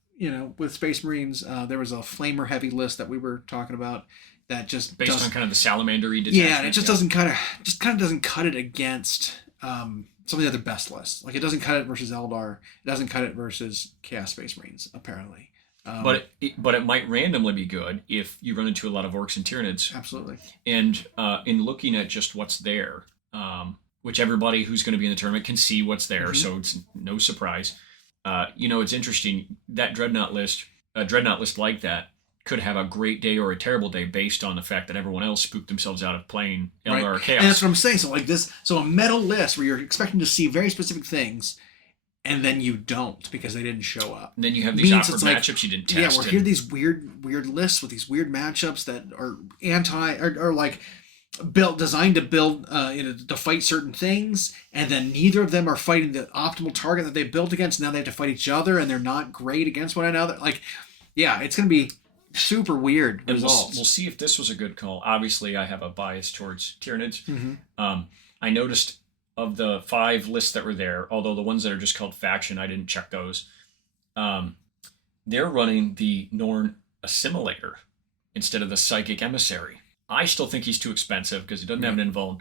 Space Marines. There was a Flamer heavy list that we were talking about that just based on kind of the salamander-y detachment. Yeah, and it just doesn't doesn't cut it against some of the other best lists. Like it doesn't cut it versus Eldar. It doesn't cut it versus Chaos Space Marines apparently. But it might randomly be good if you run into a lot of Orcs and Tyranids. Absolutely. And in looking at just what's there, which everybody who's going to be in the tournament can see what's there, so it's no surprise. It's interesting that dreadnought list like that could have a great day or a terrible day based on the fact that everyone else spooked themselves out of playing Eldar or Chaos. And that's what I'm saying. So like this, a metal list where you're expecting to see very specific things, and then you don't because they didn't show up. And then you have these awkward matchups you didn't test. Yeah, we're here these weird lists with these weird matchups that are designed to build to fight certain things, and then neither of them are fighting the optimal target that they built against. Now they have to fight each other, and they're not great against one another. Like, yeah, it's gonna be super weird And results. we'll see if this was a good call. Obviously, I have a bias towards Tyranids. Mm-hmm. I noticed of the 5 lists that were there, although the ones that are just called faction, I didn't check those. They're running the Norn Assimilator instead of the Psychic Emissary. I still think he's too expensive because he doesn't have an invuln,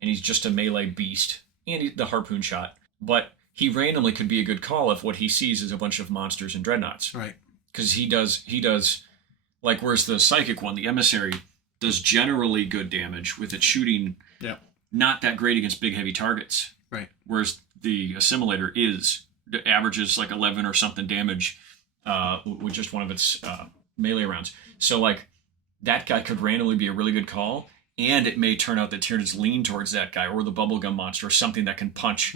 and he's just a melee beast, and the harpoon shot. But he randomly could be a good call if what he sees is a bunch of monsters and dreadnoughts. Right. Because he does, like, whereas the Psychic one, the Emissary, does generally good damage with its shooting. Yeah. Not that great against big, heavy targets. Right. Whereas the Assimilator averages like 11 or something damage with just one of its melee rounds. So, like, that guy could randomly be a really good call, and it may turn out that Tyranids lean towards that guy or the bubblegum monster or something that can punch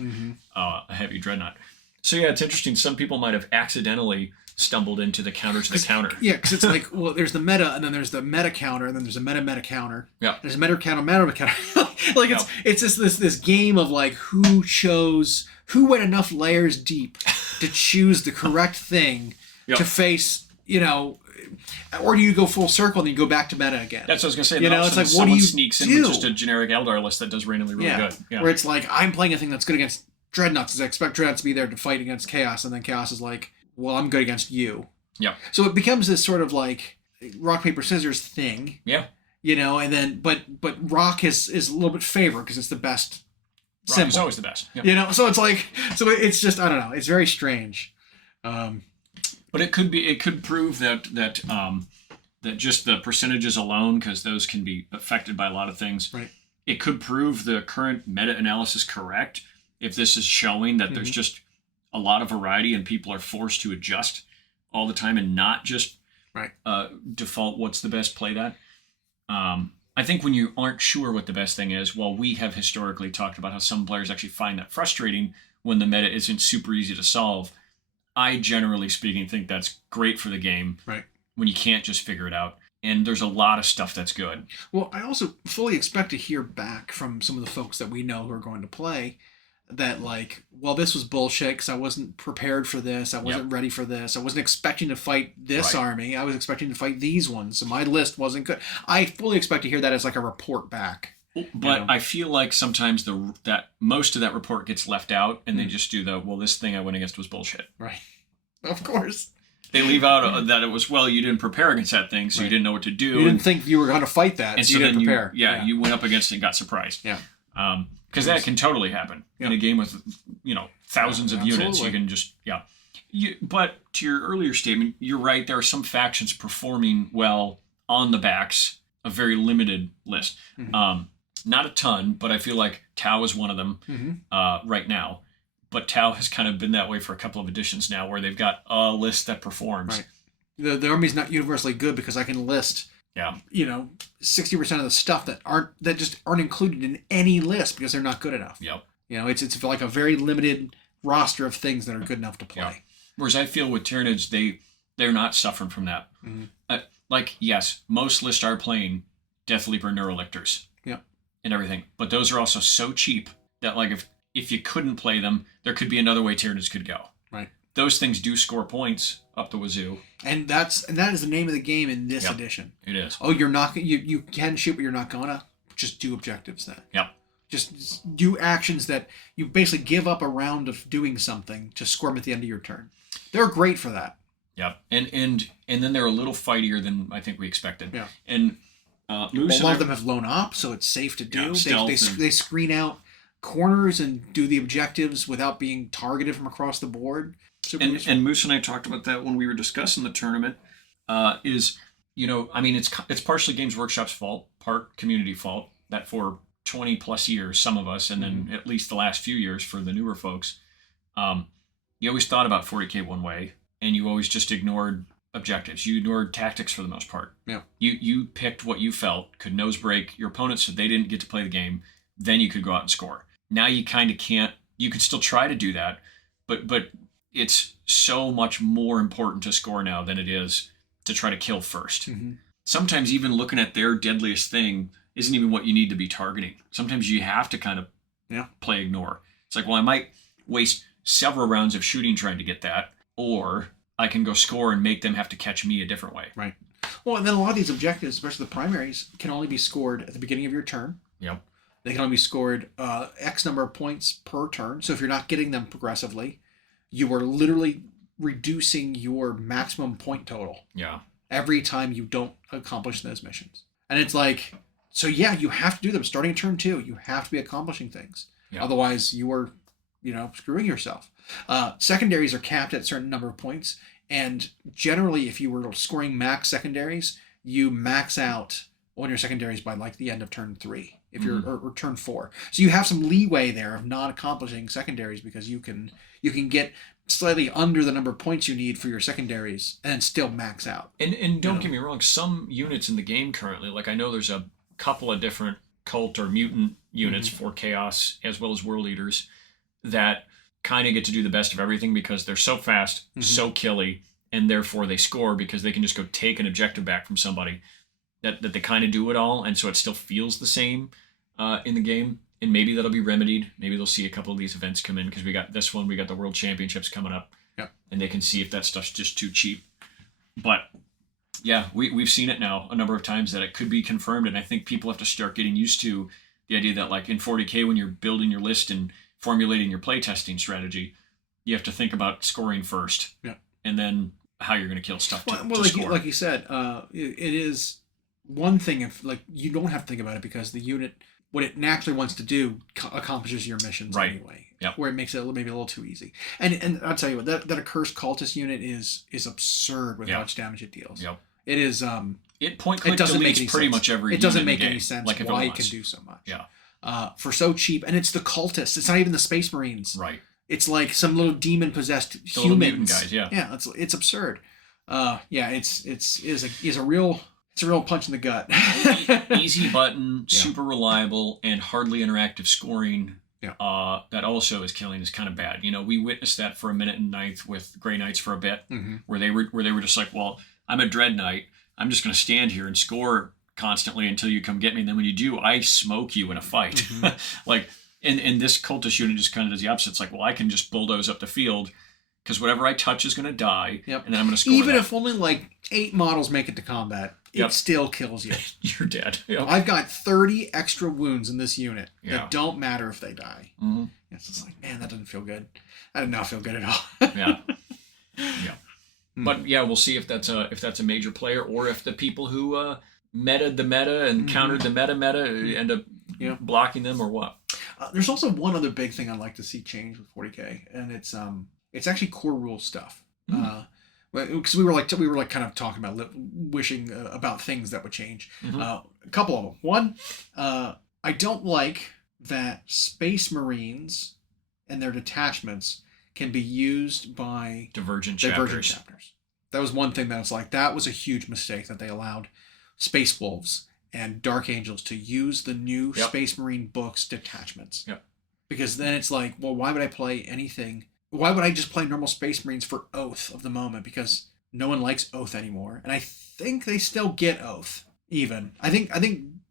a heavy dreadnought. So, yeah, it's interesting. Some people might have accidentally stumbled into the counter to the counter. Yeah, because it's like, well, there's the meta, and then there's the meta counter, and then there's a meta counter. Yeah. There's a meta counter. Like, it's just this game of, like, who went enough layers deep to choose the correct thing to face, or do you go full circle and you go back to meta again? That's what I was going to say. It's like, what do someone you sneaks in with just a generic Eldar list that does randomly really good. Yeah. Where it's like, I'm playing a thing that's good against Dreadnoughts, because I expect Dreadnoughts to be there to fight against Chaos, and then Chaos is like, well, I'm good against you. Yeah. So it becomes this sort of like rock, paper, scissors thing. Yeah. And then, but rock is a little bit favored because it's the best Rock symbol. is always the best. Yep. So it's like, it's just, I don't know. It's very strange. But it could prove that just the percentages alone, because those can be affected by a lot of things. Right. It could prove the current meta-analysis correct if this is showing that there's just a lot of variety and people are forced to adjust all the time and not just default what's the best play that. I think when you aren't sure what the best thing is, well, we have historically talked about how some players actually find that frustrating when the meta isn't super easy to solve. I, generally speaking, think that's great for the game when you can't just figure it out. And there's a lot of stuff that's good. Well, I also fully expect to hear back from some of the folks that we know who are going to play that, like, well, this was bullshit because I wasn't prepared for this. I wasn't ready for this. I wasn't expecting to fight this army. I was expecting to fight these ones. So my list wasn't good. I fully expect to hear that as like a report back. But I feel like sometimes that most of that report gets left out, and they just do this thing I went against was bullshit. Right. Of course. They leave out that it was, you didn't prepare against that thing, so you didn't know what to do. You didn't think you were going to fight that, and so you didn't prepare. You went up against it and got surprised. Yeah. Because that can totally happen in a game with, thousands of units. You can just, but to your earlier statement, you're right. There are some factions performing well on the backs, a very limited list. Not a ton, but I feel like Tau is one of them right now. But Tau has kind of been that way for a couple of editions now, where they've got a list that performs. Right. The army's not universally good because I can list 60% of the stuff that just aren't included in any list because they're not good enough. Yep. It's like a very limited roster of things that are good enough to play. Yep. Whereas I feel with Tyranids, they're not suffering from that. Yes, most lists are playing Death Leaper Neurolictors. Yeah. And everything. But those are also so cheap that, like, if you couldn't play them, there could be another way Tyranids could go. Right. Those things do score points up the wazoo. And that is the name of the game in this edition. It is. Oh, you're not you can shoot, but you're not gonna. Just do objectives then. Yep. Just do actions that you basically give up a round of doing something to score them at the end of your turn. They're great for that. Yep. And then they're a little fightier than I think we expected. Yeah. And a lot of them have lone op, so it's safe to do. Yeah, they screen out corners and do the objectives without being targeted from across the board. And Moose and I talked about that when we were discussing the tournament. It's partially Games Workshop's fault, part community fault, that for 20 plus years, some of us, and then at least the last few years for the newer folks, you always thought about 40k one way, and you always just ignored objectives. You ignored tactics for the most part. Yeah. You picked what you felt could nose break your opponent so they didn't get to play the game. Then you could go out and score. Now you kind of can't. You could still try to do that, but it's so much more important to score now than it is to try to kill first. Sometimes even looking at their deadliest thing isn't even what you need to be targeting. Sometimes you have to kind of play ignore. It's like, well, I might waste several rounds of shooting trying to get that, or I can go score and make them have to catch me a different way. Right. Well, and then a lot of these objectives, especially the primaries, can only be scored at the beginning of your turn. Yep. They can only be scored X number of points per turn. So if you're not getting them progressively, you are literally reducing your maximum point total. Yeah. Every time you don't accomplish those missions. And it's like, so yeah, you have to do them starting turn 2. You have to be accomplishing things. Yeah. Otherwise, you are, screwing yourself. Secondaries are capped at a certain number of points. And generally, if you were scoring max secondaries, you max out on your secondaries by like the end of turn 3, if you're or turn 4. So you have some leeway there of not accomplishing secondaries because you can get slightly under the number of points you need for your secondaries and still max out. And don't get me wrong, some units in the game currently, like I know there's a couple of different cult or mutant units for Chaos as well as World Eaters that kind of get to do the best of everything because they're so fast, so killy, and therefore they score because they can just go take an objective back from somebody that they kind of do it all, and so it still feels the same in the game. And maybe that'll be remedied. Maybe they'll see a couple of these events come in because we got this one, we got the World Championships coming up, and they can see if that stuff's just too cheap. But yeah, we've seen it now a number of times that it could be confirmed, and I think people have to start getting used to the idea that like in 40K when you're building your list and formulating your playtesting strategy, you have to think about scoring first, and then how you're going to kill stuff to score. Like you said, it is one thing if like you don't have to think about it because the unit, what it naturally wants to do, accomplishes your missions anyway. Where it makes it maybe a little too easy. And I'll tell you what, that accursed cultist unit is absurd with how much damage it deals. It is it point click deletes pretty much every. It doesn't make any sense like why it can do so much. For so cheap, and it's the cultists. It's not even the Space Marines. Right. It's like some little demon possessed humans. Mutant guys. Yeah. It's absurd. It's a real punch in the gut. Easy button, super reliable, and hardly interactive scoring. That also is killing is kind of bad. We witnessed that for a minute in 9th with Grey Knights for a bit, where they were just like, well, I'm a Dread Knight. I'm just going to stand here and score constantly until you come get me. And then when you do, I smoke you in a fight. Like, and this cultist unit just kind of does the opposite. It's like, well, I can just bulldoze up the field because whatever I touch is going to die. And then I'm going to score. Even if only like 8 models make it to combat, it still kills you. You're dead. I've got 30 extra wounds in this unit that don't matter if they die. It's just like, man, that doesn't feel good. I did not feel good at all. But we'll see if that's a major player or if the people who metaed the meta and countered the meta end up blocking them or what. There's also one other big thing I'd like to see change with 40K, and it's actually core rule stuff. Because we were kind of talking about wishing about things that would change. A couple of them. One, I don't like that Space Marines and their detachments can be used by divergent chapters. That was one thing that was like, that was a huge mistake that they allowed Space Wolves and Dark Angels to use the new Space Marine books detachments. Because then it's like, well, why would I play anything? Why would I just play normal Space Marines for Oath of the moment? Because no one likes Oath anymore. And I think they still get Oath, even. I think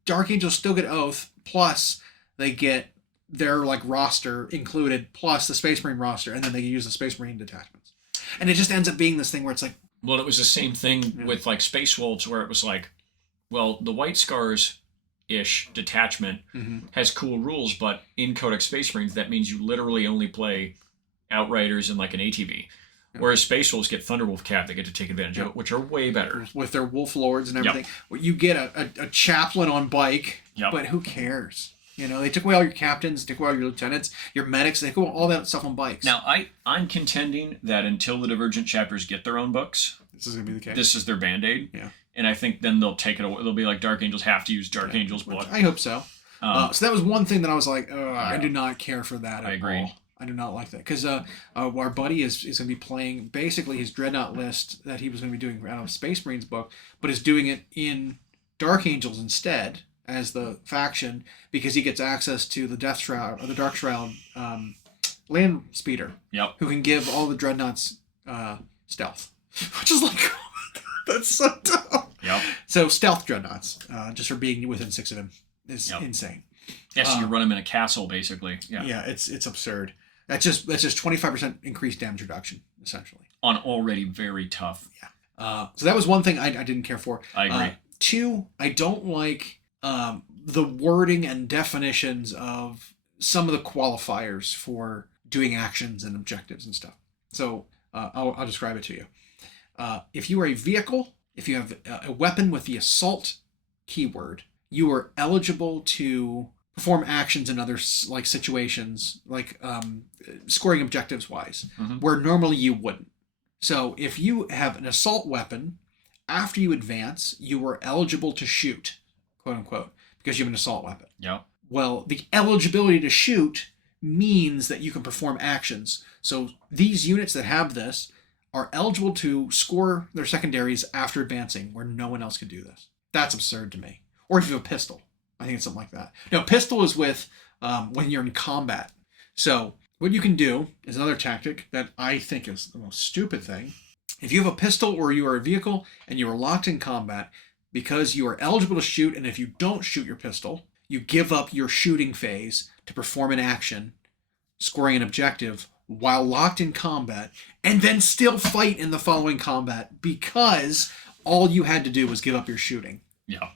Dark Angels still get Oath, plus they get their like roster included, plus the Space Marine roster, and then they use the Space Marine detachments. And it just ends up being this thing where it's like... Well, it was the same thing with like Space Wolves, where it was like, well, the White Scars-ish detachment has cool rules, but in Codex Space Marines, that means you literally only play Outriders and like an ATV. Whereas Space Wolves get Thunderwolf Cav, they get to take advantage of it, which are way better. With their Wolf Lords and everything. You get a chaplain on bike, but who cares? They took away all your captains, took away all your lieutenants, your medics, they took away all that stuff on bikes. Now, I'm contending that until the Divergent chapters get their own books, this is going to be the case. This is their Band-Aid. And I think then they'll take it away. They'll be like, Dark Angels have to use Dark Angels book. I hope so. So that was one thing that I was like, I do not care for that at all. I agree. I do not like that. Because our buddy is going to be playing basically his Dreadnought list that he was going to be doing out of Space Marines book, but is doing it in Dark Angels instead as the faction because he gets access to the Death Shroud or the Dark Shroud land speeder. Who can give all the Dreadnoughts stealth. Which is like, that's so dumb. So stealth Dreadnoughts, just for being within 6 of him, is insane. Yeah, so you run them in a castle, basically. Yeah, it's absurd. That's just 25% increased damage reduction, essentially. On already very tough So that was one thing I didn't care for. I agree. Two, I don't like the wording and definitions of some of the qualifiers for doing actions and objectives and stuff. So I'll describe it to you. If you are a vehicle, if you have a weapon with the assault keyword, you are eligible to perform actions in other like situations, like scoring objectives wise, where normally you wouldn't. So if you have an assault weapon, after you advance, you are eligible to shoot, quote unquote, because you have an assault weapon. Yeah. Well, the eligibility to shoot means that you can perform actions. So these units that have this are eligible to score their secondaries after advancing, where no one else could do this. That's absurd to me. Or if you have a pistol. I think it's something like that. No, pistol is with when you're in combat. So what you can do is another tactic that I think is the most stupid thing. If you have a pistol or you are a vehicle and you are locked in combat, because you are eligible to shoot, and if you don't shoot your pistol, you give up your shooting phase to perform an action, scoring an objective while locked in combat, and then still fight in the following combat because all you had to do was give up your shooting. Yeah.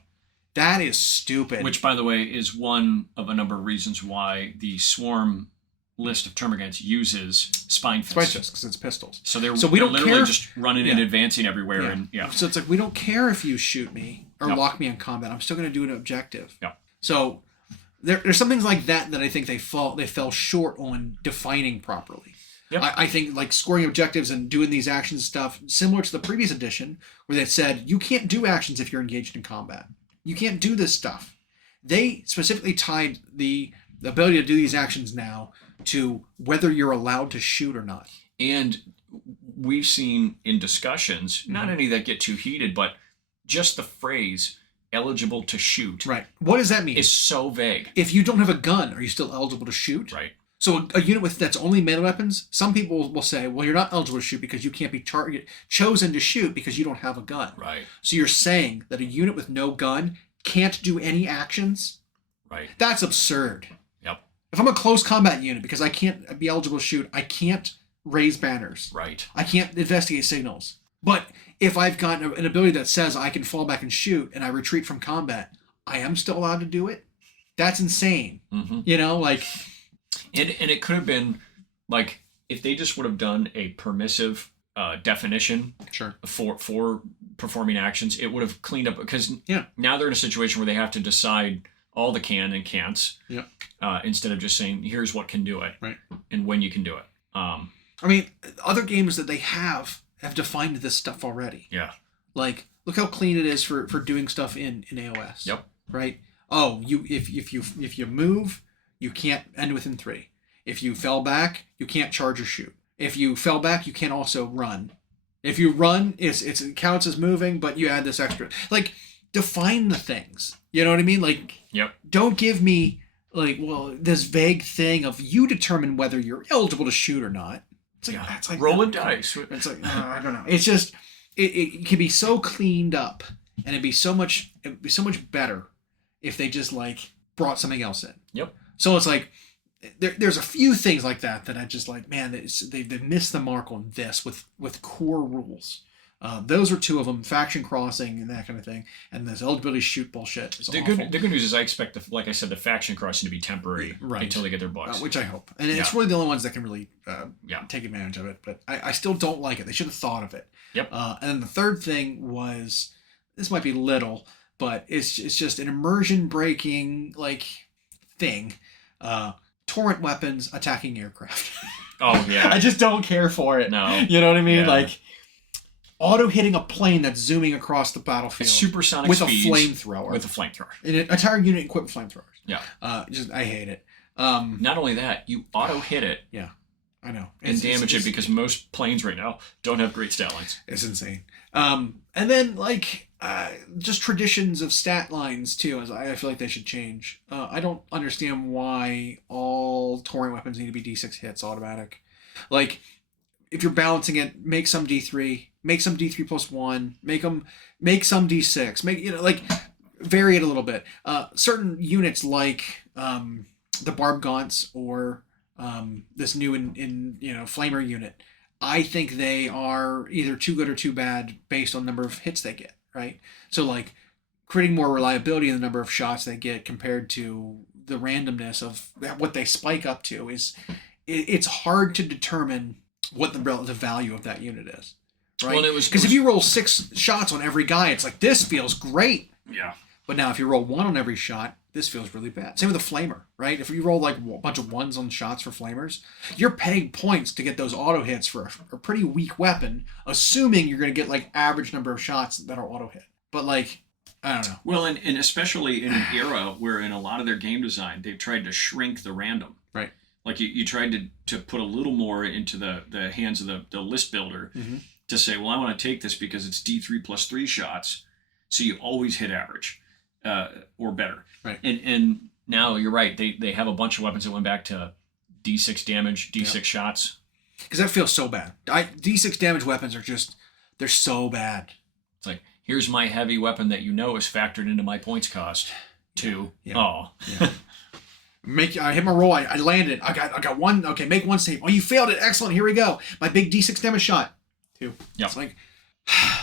That is stupid. Which, by the way, is one of a number of reasons why the Swarm list of termagants uses spine fists. Spine fists, because it's pistols. So they're we don't literally care just running and advancing everywhere. Yeah. And yeah. So it's like, we don't care if you shoot me or Yep. lock me in combat. I'm still going to do an objective. Yeah. So there's some things like that I think they fell short on defining properly. Yep. I think like scoring objectives and doing these actions stuff, similar to the previous edition, where they said you can't do actions if you're engaged in combat. You can't do this stuff. They specifically tied the ability to do these actions now to whether you're allowed to shoot or not. And we've seen in discussions, not any that get too heated, but just the phrase eligible to shoot. Right. What does that mean? Is so vague. If you don't have a gun, are you still eligible to shoot? Right. So a unit that's only melee weapons, some people will say, well, you're not eligible to shoot because you can't be chosen to shoot because you don't have a gun. Right. So you're saying that a unit with no gun can't do any actions? Right. That's absurd. Yep. If I'm a close combat unit, because I can't be eligible to shoot, I can't raise banners. Right. I can't investigate signals. But if I've got an ability that says I can fall back and shoot and I retreat from combat, I am still allowed to do it? That's insane. Mm-hmm. You know, like... And it could have been, like, if they just would have done a permissive definition for performing actions, it would have cleaned up, because now they're in a situation where they have to decide all the can and can'ts instead of just saying, here's what can do it and when you can do it. I mean, other games that they have defined this stuff already. Yeah. Like, look how clean it is for doing stuff in AoS. Yep. Right? Oh, if you move, you can't end within 3. If you fell back, you can't charge or shoot. If you fell back, you can also run. If you run, it counts as moving, but you add this extra. Like, define the things. You know what I mean? Like, don't give me, like, well, this vague thing of you determine whether you're eligible to shoot or not. It's like, that's like rolling dice. It's like, I don't know. It's just, it can be so cleaned up, and it'd be so much better if they just, like, brought something else in. Yep. So it's like, there's a few things like that I just like, man, they've missed the mark on this with core rules. Those are 2 of them: faction crossing and that kind of thing, and this eligibility to shoot bullshit is the awful. good news is I expect, like I said, the faction crossing to be temporary until they get their books. Which I hope. And it's really the only ones that can really take advantage of it. But I still don't like it. They should have thought of it. Yep. And then the third thing was, this might be little, but it's just an immersion breaking like thing. Torrent weapons attacking aircraft. Oh yeah. I just don't care for it. No. You know what I mean? Yeah. Like, auto hitting a plane that's zooming across the battlefield. Supersonic with speeds. A flamethrower. With a flamethrower. An entire unit equipped with flamethrowers. Yeah. I hate it. Not only that, you auto hit it. Yeah. I know. And damage it, because most planes right now don't have great stat lines. It's insane. And then, like, just traditions of stat lines, too. I feel like they should change. I don't understand why all torrent weapons need to be D6 hits automatic. Like, if you're balancing it, make some D3, make some D3 plus 1, make some D6, vary it a little bit. Certain units like the Barb Gaunts or this new in Flamer unit, I think they are either too good or too bad based on the number of hits they get, right? So like creating more reliability in the number of shots they get compared to the randomness of what they spike up to it's hard to determine what the relative value of that unit is, right? Well, because if you roll 6 shots on every guy, it's like, this feels great. Yeah. But now if you roll 1 on every shot, this feels really bad. Same with the flamer, right? If you roll like a bunch of 1s on shots for flamers, you're paying points to get those auto hits for a pretty weak weapon, assuming you're going to get like average number of shots that are auto hit. But like, I don't know. Well, and especially in an era where in a lot of their game design, they've tried to shrink the random. Right. Like you tried to put a little more into the hands of the list builder to say, well, I want to take this because it's D3 plus 3 shots. So you always hit average or better. Right. And now you're right. They have a bunch of weapons that went back to D6 damage, D6 shots. Because that feels so bad. D6 damage weapons are just, they're so bad. It's like, here's my heavy weapon that you know is factored into my points cost. 2. Yeah. Oh. Yeah. I hit my roll. I landed. I got 1. Okay, make 1 save. Oh, you failed it. Excellent. Here we go. My big D6 damage shot. 2. Yeah. It's like,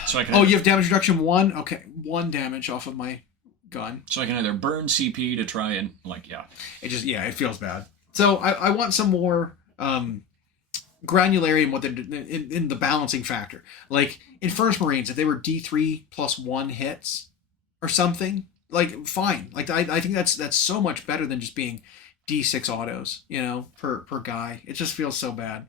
so I can you have damage reduction 1. Okay, 1 damage off of my gun. So I can either burn CP to try and It feels bad. So I want some more granularity in what they're in the balancing factor. Like in First Marines, if they were D3 plus 1 hits or something, like fine. Like I think that's so much better than just being D6 autos, per guy. It just feels so bad.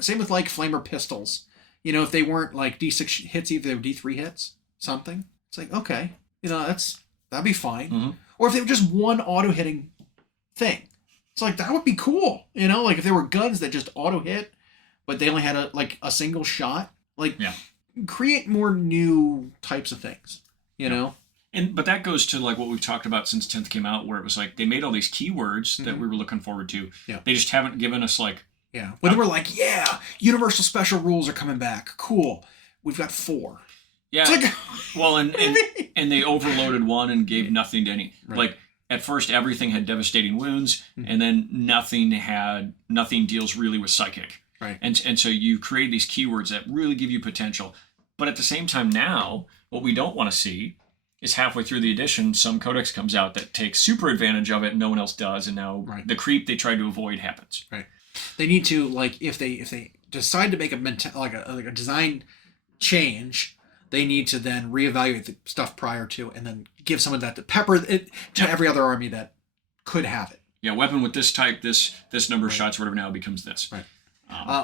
Same with like flamer pistols. If they weren't like D6 hits, either they were D3 hits, something. It's like, okay, that'd be fine. Mm-hmm. Or if they were just 1 auto hitting thing. It's like, that would be cool. Like if there were guns that just auto hit, but they only had a single shot. Like, create more new types of things, know? But that goes to like what we've talked about since 10th came out, where it was like they made all these keywords that we were looking forward to. Yeah. They just haven't given us like... Yeah. When they were like, universal special rules are coming back. Cool. We've got 4. Yeah. It's like, well, and they overloaded 1 and gave nothing to any... Right. Like, at first, everything had devastating wounds, and then nothing deals really with psychic. Right. And so you create these keywords that really give you potential. But at the same time now, what we don't want to see is halfway through the edition, some codex comes out that takes super advantage of it and no one else does, and now the creep they tried to avoid happens. Right. They need to, like, if they decide to make a design change, they need to then reevaluate the stuff prior to, and then give some of that to pepper it to every other army that could have it. Yeah, weapon with this type, this number of shots, whatever now becomes this. Right.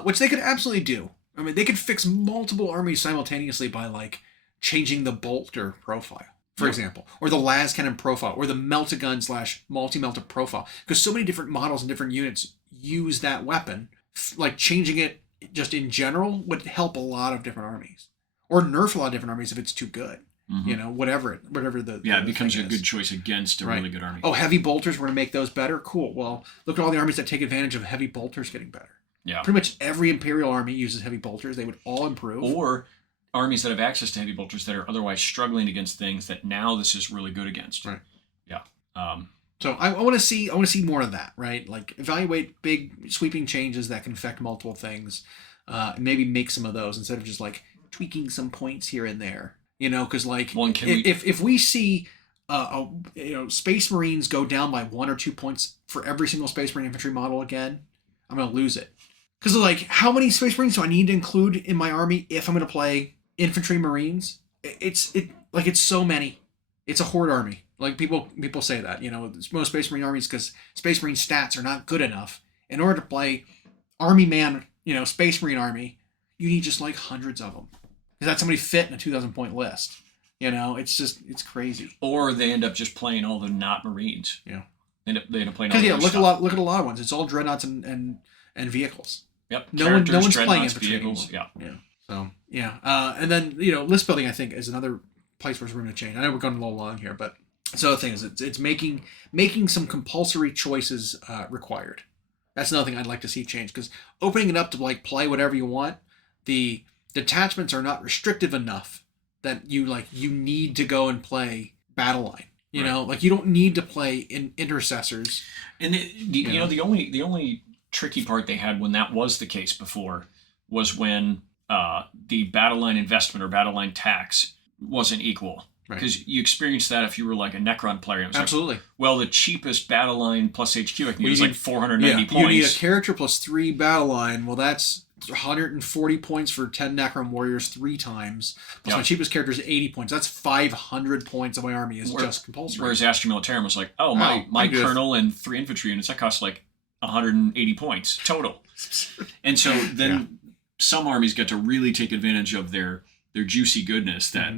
Which they could absolutely do. I mean, they could fix multiple armies simultaneously by like changing the bolter profile, for example, or the las cannon profile, or the melt-a-gun / multi-melter profile, because so many different models and different units use that weapon. Like changing it just in general would help a lot of different armies, or nerf a lot of different armies if it's too good. Whatever the it becomes a good choice against a really good army. Oh, heavy bolters, we're gonna make those better. Cool. Well, look at all the armies that take advantage of heavy bolters getting better. Yeah. Pretty much every Imperial army uses heavy bolters. They would all improve. Or armies that have access to heavy bolters that are otherwise struggling against things that now this is really good against. Right. Yeah. So I want to see more of that, right? Like evaluate big sweeping changes that can affect multiple things, and maybe make some of those instead of just like tweaking some points here and there. Because like if we see Space Marines go down by 1 or 2 points for every single Space Marine infantry model again, I'm gonna lose it. Because like, how many Space Marines do I need to include in my army if I'm gonna play infantry Marines? It's so many. It's a horde army. Like people say that, most Space Marine armies, because Space Marine stats are not good enough. In order to play Army Man, Space Marine army, you need just like hundreds of them. Because that's somebody fit in a 2,000 point list. It's crazy. Or they end up just playing all the not Marines. Yeah. They end up playing all the look at a lot of ones. It's all dreadnoughts and vehicles. Yep. No one's playing infantry vehicles. anymore. Yeah. So and then list building I think is another place where we're going to change. I know we're going a little long here, but the other thing is it's making some compulsory choices required. That's another thing I'd like to see change, because opening it up to like play whatever you want, the detachments are not restrictive enough that you need to go and play battle line. Like you don't need to play in intercessors. And the only tricky part they had when that was the case before was when the battle line investment or battle line tax wasn't equal. Because you experienced that if you were like a Necron player. It was Absolutely. Like, well, the cheapest battle line plus HQ I can get is like 490 points. You need a character plus 3 battle line. Well, that's 140 points for 10 Necron warriors 3 times. Plus my cheapest character is 80 points. That's 500 points of my army is just compulsory. Whereas Astra Militarum was like, my colonel and 3 infantry units, that costs like 180 points total. And so then some armies get to really take advantage of their juicy goodness that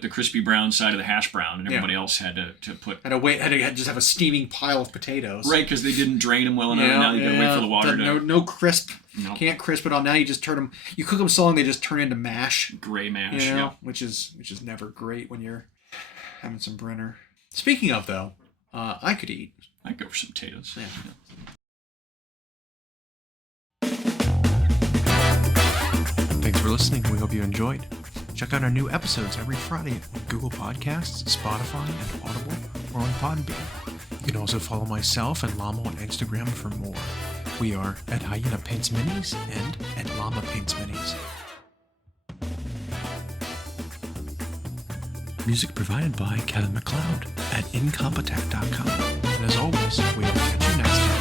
the crispy brown side of the hash brown, and everybody else had to put had to just have a steaming pile of potatoes, right? Because they didn't drain them well enough. Now you got to wait for the water no crisp. Can't crisp it on. Now you just turn them. You cook them so long they just turn into mash, gray mash. Which is never great when you're having some Brenner. Speaking of though, I could eat. I'd go for some potatoes. Yeah. Thanks for listening. We hope you enjoyed. Check out our new episodes every Friday on Google Podcasts, Spotify, and Audible, or on Podbean. You can also follow myself and Llama on Instagram for more. We are at Hyena Paints Minis and at Llama Paints Minis. Music provided by Kevin MacLeod at incompetech.com. And as always, we will catch you next time.